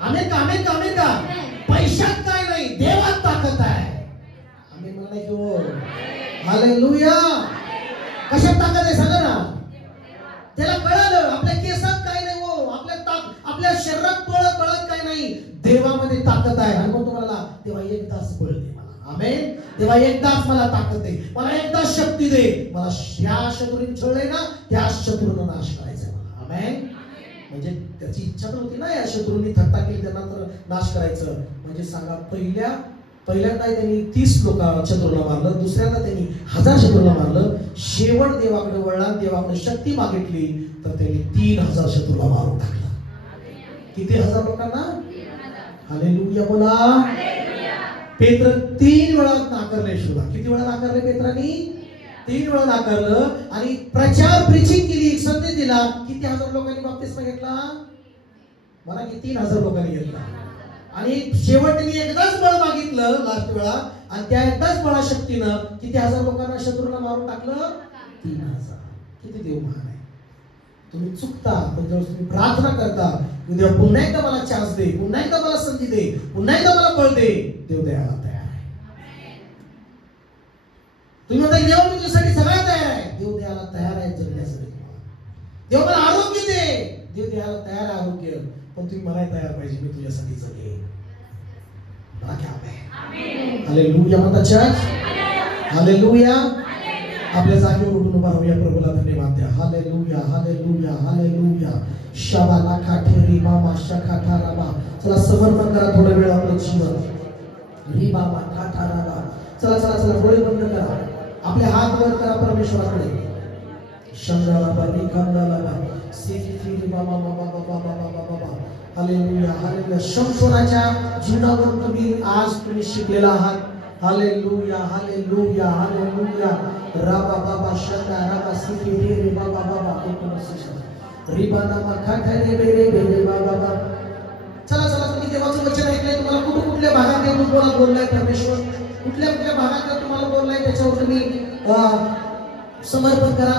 आमेन का? आमेन का? आमेन का? पैशात काय नाही, देवात ताकद आहे. आमेन म्हणा की हो. हालेलुया. कशात ताकद आहे सांगा ना. त्याला कळलं आपल्या केसात काय नाही हो, आपल्या शरीरात बळत काय नाही, देवामध्ये ताकद आहे. आणि मग तुम्हाला तेव्हा एकदाच बळ दे मला. आमेन. तेव्हा एकदाच मला ताकद दे, मला एकदाच शक्ती दे. मला या शत्रूने छळले ना, त्या शत्रूंना नाश करायचा आहे मला. आमेन. म्हणजे त्याची इच्छा तर होती ना, या शत्रूंनी थट्टा केली त्यांना तर नाश करायचं. म्हणजे सांगा, पहिल्यांदा त्यांनी 30 शत्रूंना मारलं, दुसऱ्यांदा त्यांनी 1000 शत्रूंना मारलं. शेवट देवाकडे वळला, देवाकडे शक्ती मागितली तर त्यांनी 3000 शत्रूला मारून टाकलं. किती 1000 लोकांना? हालेलुया बोला. पेत्र 3 वेळा नाकारले येशूला. किती वेळा नाकारले पेत्रांनी? 3 वेळा नाकारलं. आणि प्रचार प्रीचिंग केली, संदेश दिला. किती 1000 लोकांनी बाप्तिस्मा घेतला? मला की 3000 लोकांनी घेतला. आणि शेवट त्यांनी एकदाच बळ मागितलं लास्ट वेळा, आणि त्या एकदाच बळाशक्तीनं किती 1000 लोकांना शत्रूला मारून टाकलं? 3000. किती देव महान आहे. तुम्ही चुकता पण जेव्हा तुम्ही प्रार्थना करता, उद्या पुन्हा एकदा मला चान्स दे, पुन्हा एकदा मला संधी दे, पुन्हा एकदा मला बळ दे, देव द्यायला तयार आहे. तुम्ही म्हणता देव तुझ्यासाठी सगळ्यात द्यायला तयार आहे जगण्यासाठी. देव मला आरोग्य दे, देव द्यायला तयार आहे आरोग्य, पण तुम्ही म्हणायला तयार पाहिजे मी तुझ्यासाठी जगेन. मला क्या आहे. हालेलुया म्हणता चर्च. हालेलुया. आपल्या जागेवर उठून उभा राहूया, प्रभूला धन्यवाद द्या. Hallelujah hallelujah hallelujah. शाबाला काठेरी मामा शखाठा राबा. चला समर्पण करा थोडा वेळ आपलं जीवन. री बाबा काठा राबा. चला चला चला डोळे बंद करा, आपले हात वर करा परमेश्वराकडे. शंगाला बाबी खांदाला बा सिफी बाबा बाबा बाबा बाबा बाबा. Hallelujah hallelujah. शमशोनाच्या जीवनावर तुम्ही शिकलेला आहात. Hallelujah hallelujah hallelujah. राबा बाबा शंगा राबा सिफी रे बाबा बाबा रिबाना खाठा रे बेरे बेरे बाबा बाबा. चला चला तुम्ही देवाचं वचन ऐकलंय, तुम्हाला कुठल्या भागात येऊन तुम्हाला बोललाय परमेश्वर, कुठल्या भागात तुम्हाला बोललाय त्याच्यावर तुम्ही समर्पण करा.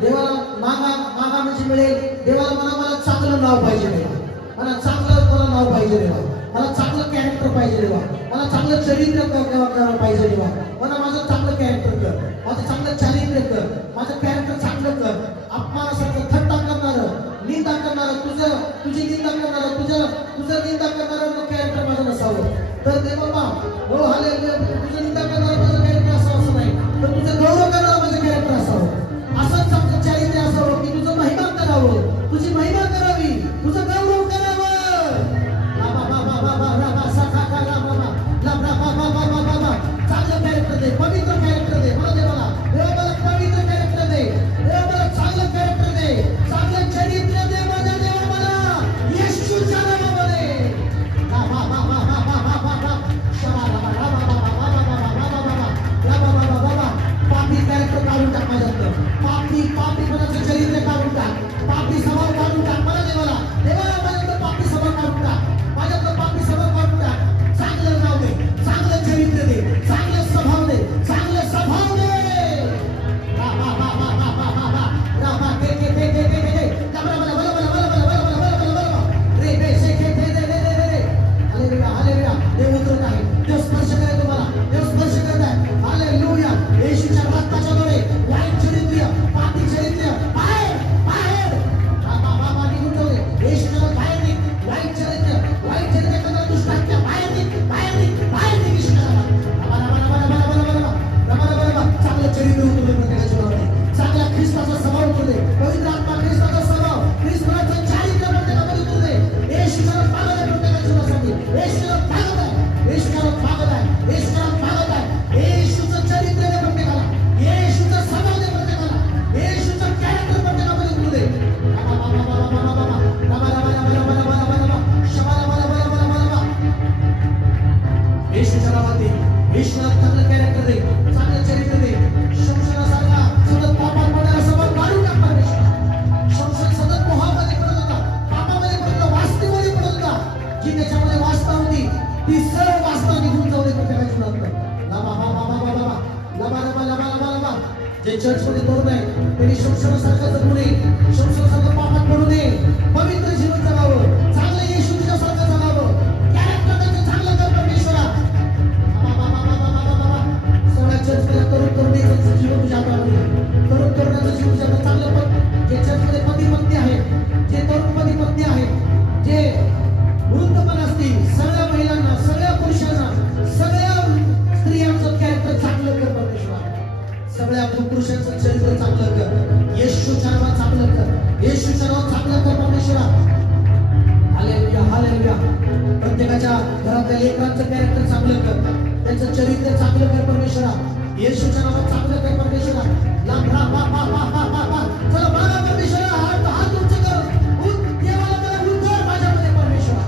देवाला मागा म्हणजे मिळेल. देवाला मला चांगलं नाव पाहिजे देवा, मला चांगलं नाव पाहिजे देवा, मला चांगलं कॅरेक्टर पाहिजे देवा, मला चांगलं चरित्र पाहिजे देवा, मला माझं चांगलं कॅरेक्टर कर, माझं चांगलं चारित्र्य कर, माझं कॅरेक्टर चांगलं कर. अपमानासारखं थट्टा करणारं, निंदा करणारं, तुझी निंदा करणारं, तुझं निंदा करणारं कॅरेक्टर माझं नसावं. तर देव बाबा हो हालेलुया, तुझं निंदा करणारं माझं कॅरेक्टर असावं असं नाही, तर तुझं गौरव करणारं माझं कॅरेक्टर असावं. असंच आमचं चारित्र्य असावं की तुझं महिमा करावं, तुझी महिमा करावी, तुझं गौरव करावं. चांगलं कॅरेक्टर दे, पवित्र कॅरेक्टर दे मला देवाला. मला पवित्र कॅरेक्टर दे, मला चांगलं कॅरेक्टर दे, चांगलं चरित्र दे माझ्या देवा मला येशूच्या नावामध्ये. पापी कॅरेक्टर काढून टाक माझ्यातलं, पापी कोणाचं चरित्र काढून टाक, पापी स्वभाव काढून टाक मला देवाला. देवाला माझ्यातलं पापी स्वभाव काढून टाक, माझ्यातलं पापी स्वभाव काढून टाक. चांगलं नाव दे, चांगलं चरित्र दे, चांगलं स्वभाव दे, चांगलं स्वभाव दे. देव उतरत आहे, देव स्पर्श करायला तुम्हाला, देव स्पर्श करत आहे. हालेलुया. येशूच्या रक्ताच्या द्वारे वाईट चरित्र, पापी चरित्र बाहेर बाहेर निघून जाऊ दे. येशूच्या बाहेर निघ, वाईट चरित्र करणारा दुष्टांच्या बाहेर निघ, बाहेर निघ, बाहेर निघ. चांगलं चरित्र उतरले प्रत्येकाच्या जीवनामध्ये, चांगला ख्रिस्ताचा स्वभाव उतरू दे, पवित्र आत्मा ख्रिस्ताचा स्वभाव, ख्रिस्ताचं चारित्र्य प्रत्येकामध्ये उतरू दे. येशूच्या पागल आहे प्रत्येकाच्या जीवनासाठी, येशूला पागल आहे, येशूला पागल आहे, येशूला पागल आहे. येशूचं चरित्र दे प्रत्येकाला, येशूचा स्वभाव दे प्रत्येकाला, येशूचं कॅरेक्टर प्रत्येकामध्ये उतरू दे. येशूच्या नावात दे, येशूला चांगलं कॅरेक्टर दे, चांगलं चरित्र दे. शमशनासारखा सतत पापात पडणारा स्वभाव काढून टाक परमेश्वर. शमशन सतत मोहामध्ये पडत होता, पापामध्ये पडत होता, वासनेमध्ये पडत होता. जी त्याच्यामध्ये वासना होती ती सर्व वासना निघून जाऊ दे प्रत्येकाच्या जीवनातून. जे चर्चमध्ये तरुण आहे त्यांनी शमशनासारखं जगू नये, शमशनासारखं पापात पडू नये, पवित्र जीवन जगावं, चांगलं येशूच्या सारखं जगावं, कॅरेक्टर त्याचं चांगलं कर परमेश्वरा. सगळ्या चर्चमध्ये तरुणाचं जीवन तुझ्या हातामध्ये, तरुणाचं जीवन तुझ्या चांगलं. पण जे चर्चमध्ये पती पत्नी आहेत, जे तरुण पती पत्नी आहेत, जे वृद्ध पण असतील, सगळ्या महिलांना, सगळ्या पुरुषांना, सगळ्या स्त्रियांचं कॅरेक्टर चांगलं कर परमेश्वरा. सगळ्या पुरुषांचं चरित्र चांगलं कर, येशूच्या नावात चांगलं कर, येशूच्या नावात चांगलं कर परमेश्वरा. Hallelujah hallelujah. प्रत्येकाच्या घरातल्या लेकरांचं कॅरेक्टर चांगलं कर, त्यांचं चरित्र चांगलं कर परमेश्वरा. येशूच्या नावात चांगलं कर परमेश्वरा. चला बघा परमेश्वरा, हात उंच कर, देवाला मला उद्धार माझ्यामध्ये परमेश्वरा.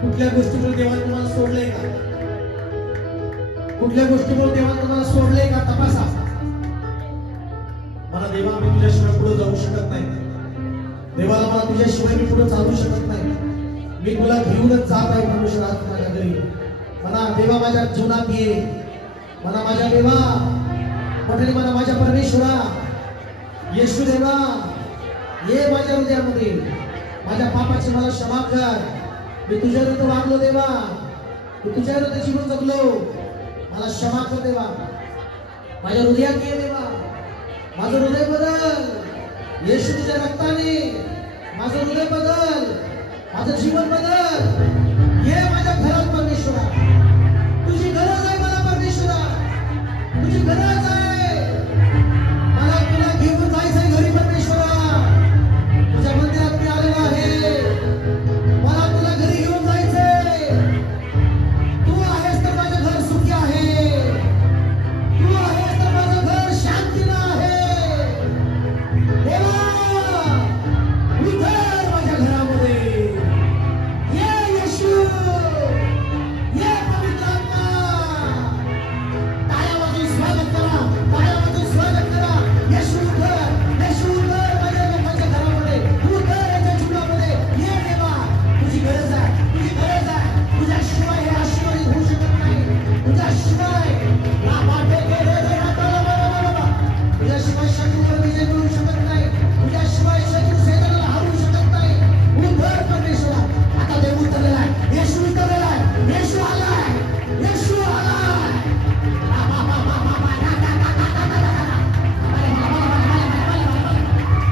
कुठल्या गोष्टीमुळे देवाने तुम्हाला सोडलंय का? कुठल्या गोष्टीमुळे देवाने तुम्हाला सोडलंय का? तपासा. मला देवा मी तुझ्याशिवाय पुढे जाऊ शकत नाही, देवाला मला तुझ्याशिवाय मी पुढे चालू शकत नाही, मी तुला घेऊनच जात आहे परमेश्वरा आज माझ्या घरी. मला देवा माझ्या जीवनात ये, मला माझ्या देवा म्हटले, मला माझ्या परमेश्वरा येशू देवा ये माझ्या हृदयामध्ये, माझ्या पापाची मला क्षमा कर. मी तुझ्या विरुद्ध वागलो देवा, मी तुझ्या विरुद्ध जीवन जगलो, मला क्षमा कर देवा. माझ्या हृदयात ये देवा, माझं हृदय बदल येशूच्या रक्ताने, माझं हृदय बदल, माझं जीवन बदल. ये माझ्या घरात परमेश्वरा, तुझी गरज आहे मला परमेश्वरा, तुझी गरज आहे मला. तुला घेऊन जायचंय घरी परमेश्वरा, तुझ्या मंदिरात मी आलेलो आहे, मला तुला घरी घेऊन जायचंय. तू आहेस तर माझं घर सुखी आहे, तू आहेस तर माझं घर शांतीनं आहे. देवा उतर माझ्या घरामध्ये, ये येशू, ये पवित्र आत्मा. टाळ्या वाजवून स्वागत करा, टाळ्या वाजवून स्वागत करा. येशू उतर, येशू उतर माझ्या लोकांच्या घरामध्ये, उतर याच्या जीवनामध्ये. ये देवा, तुझी गरज आहे, तुझी गरज आहे. तुझ्याशिवाय हे आशीर्वादित होऊ शकत नाही, तुझ्याशिवाय तुझ्याशिवाय शत्रूवर विजय मिळू शकत नाही, तुझ्याशिवाय शत्रू सैतानाला हरवू शकत नाही. उतर परमेश्वरा. आता देव उतरलेला आहे, येशू उतरलेला आहे, येशू आलाय, येशू आलाय.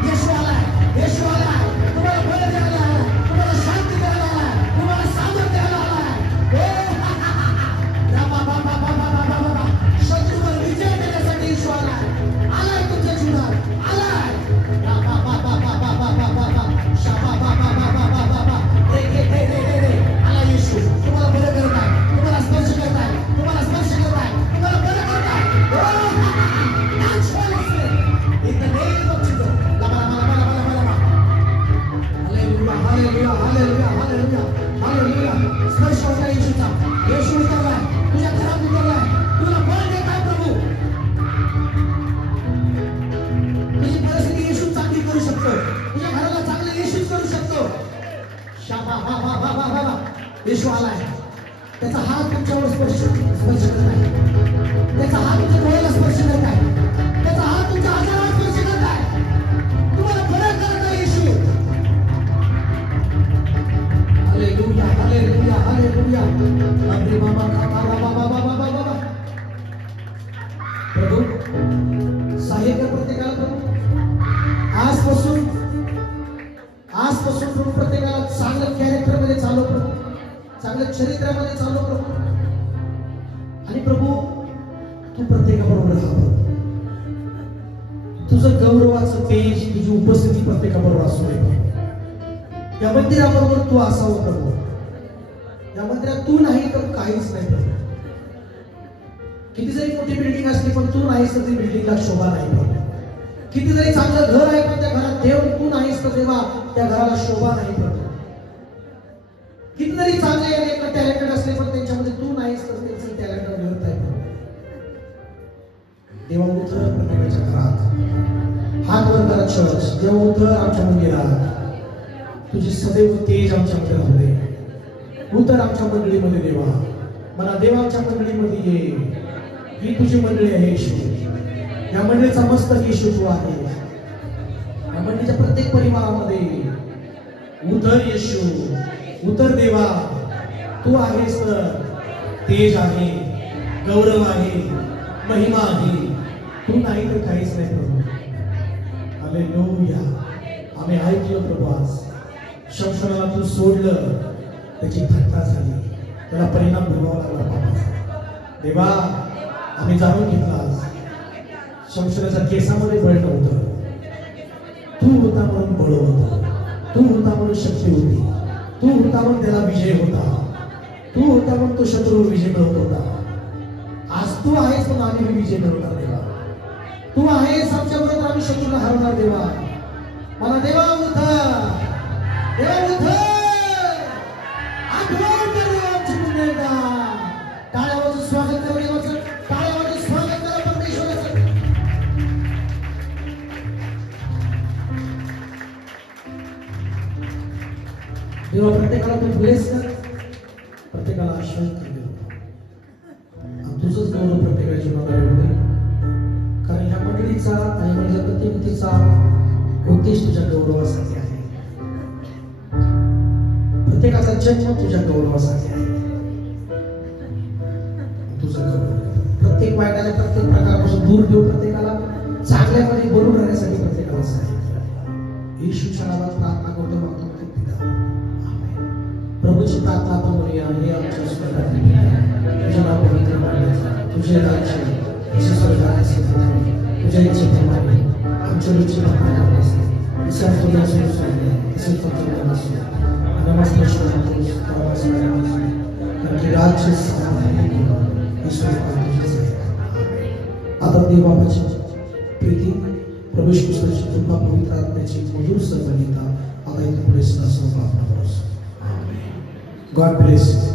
येशू आलाय, येशू आलाय. तुम्हाला बळ द्यायला आलाय, तुम्हाला शांती द्यायला आलाय, तुम्हाला सामर्थ्य द्यायला आलाय. शत्रूवर विजय देण्यासाठी येशू आलाय, आलाय तुमच्या जीवनात, आलाय. आला येशू, तुम्हाला बरं करत आहे, तुम्हाला स्पर्श करत आहे, तुम्हाला स्पर्श करत आहे, तुम्हाला बरं करत आहे. In the name of Jesus. Hallelujah, hallelujah, hallelujah, hallelujah, hallelujah. स्पर्श होता येशूचा, येशू उतरलाय, तुझ्या घरात उतरलाय, तुला बळ देत आहे प्रभू. तुझी परिस्थिती येशू चांगली करू शकतो, तुझ्या घराला चांगलं येशूच करू शकतो. शाबा बा बा बा बा बा. येशू आलाय, त्याचा हात तुमच्यावर स्पर्श करत आहे, त्याचा हात तुमच्या डोळ्याला स्पर्श करत आहे, त्याचा हात तुमच्या आजारावर स्पर्श करत आहे, तुम्हाला बरं करत आहे येशू. Hallelujah, hallelujah, hallelujah. अरे बाबा बाबा बाबा बाबा बाबा. प्रभू साहित्य प्रत्येकाला प्रभू आजपासून प्रभू प्रत्येकाला चांगलं कॅरेक्टर मध्ये चालव प्रभू, चांगल्या चरित्रामध्ये चालव प्रभू. आणि प्रभू तू प्रत्येकाबरोबर राहा, तुझं गौरवाचं तेज, तुझी उपस्थिती प्रत्येकाबरोबर असू दे. या मंदिराबरोबर तू असावं प्रभू, या मंदिरात तू नाही तर काहीच नाही प्रभू. किती जरी मोठी बिल्डिंग असली पण तू नाहीस तर ती बिल्डिंगला शोभा नाही प्रभू. किती जरी चांगलं घर आहे पण त्या घरात देव तू नाहीस तर देवा त्या घराला शोभा नाही प्रभू. किती जरी चांगले आणि टॅलेंटेड असले पण त्यांच्यामध्ये तू नाहीस तर त्यांचं टॅलेंट व्यर्थ आहे प्रभू. देवा उतर प्रत्येकाच्या घरात, हात वर करा चर्च. देवा उतर आमच्या मंदिरात, तुझी सदैव तेज आमच्यामध्ये राहू दे. उतर आमच्या मंडळीमध्ये देवा, मला देवा आमच्या मंडळीमध्ये ये. ही तुझी मंडळी आहे येशू, या मंडळीचा मस्तक येशू तू आहे. या मंडळीच्या प्रत्येक परिवारामध्ये उतर येशू, उतर देवा. तू आहेस तर तेज आहे, गौरव आहे, महिमा आहे. तू नाही तर काहीच नाही प्रभू. हालेलुया. आम्ही ऐकलं प्रभू, आज शमशोनाला तू सोडलं, त्याची थट्टा झाली, त्याला परिणाम भोगावा लागला पापाचा. देवा आम्ही जाणून घेतला, आज शमशोनाच्या केसामध्ये बळ नव्हतं, तू होता म्हणून बळ होतं, तू होता म्हणून शक्ती होती, तू होता म्हणून त्याला विजय होता, तू होता म्हणून तो शत्रूवर विजय मिळवत होता. आज तू आहेस म्हणून आम्ही विजय मिळवणार देवा. तू आहेस आमच्या बरोबर, आम्ही शत्रूला हरवणार देवा. मला देवा उठा, देवा उठा. टाळ्या वाजून स्वागत करा देवाचं, टाळ्या वाजून स्वागत करा परमेश्वराचं. देवा प्रत्येकाला तू ब्लेस कर, प्रत्येकाला आशीर्वाद कर देवा. आणि तुझंच गौरव प्रत्येकाच्या जीवनाला येऊ दे. कारण ह्या मंडळीचा आणि माझ्या प्रतिनिधीचा उद्देश तुझ्या गौरवासाठी आहे. प्रत्येकाचा जन्म तुझ्या गौरवासाठी आहे. तुझा गौरव प्रत्येक प्रत्येक वाईटाच्या प्रत्येक प्रकारापासून दूर ठेवू, प्रत्येकाला चांगल्यामध्ये बनवून राहण्यासाठी प्रत्येकाला सांगितलं. येशूच्या नावात प्रार्थना करतो मागतो पिता, आमेन. प्रभूची प्रार्थना आपण म्हणूया. हे आमच्या स्वर्गातील पिता, तुझे नाव पवित्र मानले, तुझे राज्य जसे स्वर्गात असे पृथ्वीवर, तुझ्या इच्छेप्रमाणे आमच्या रुची भागात असते. जसे आमच्या नसून तसे फक्त नसतो. नमस्ते श्रीराम राज्य आता देवाची प्रीती, प्रभू येशू ख्रिस्ताची कृपा, पवित्र आत्म्याची मधुर सहभागिता आता इथे पुढे सदा सहभाग. God bless.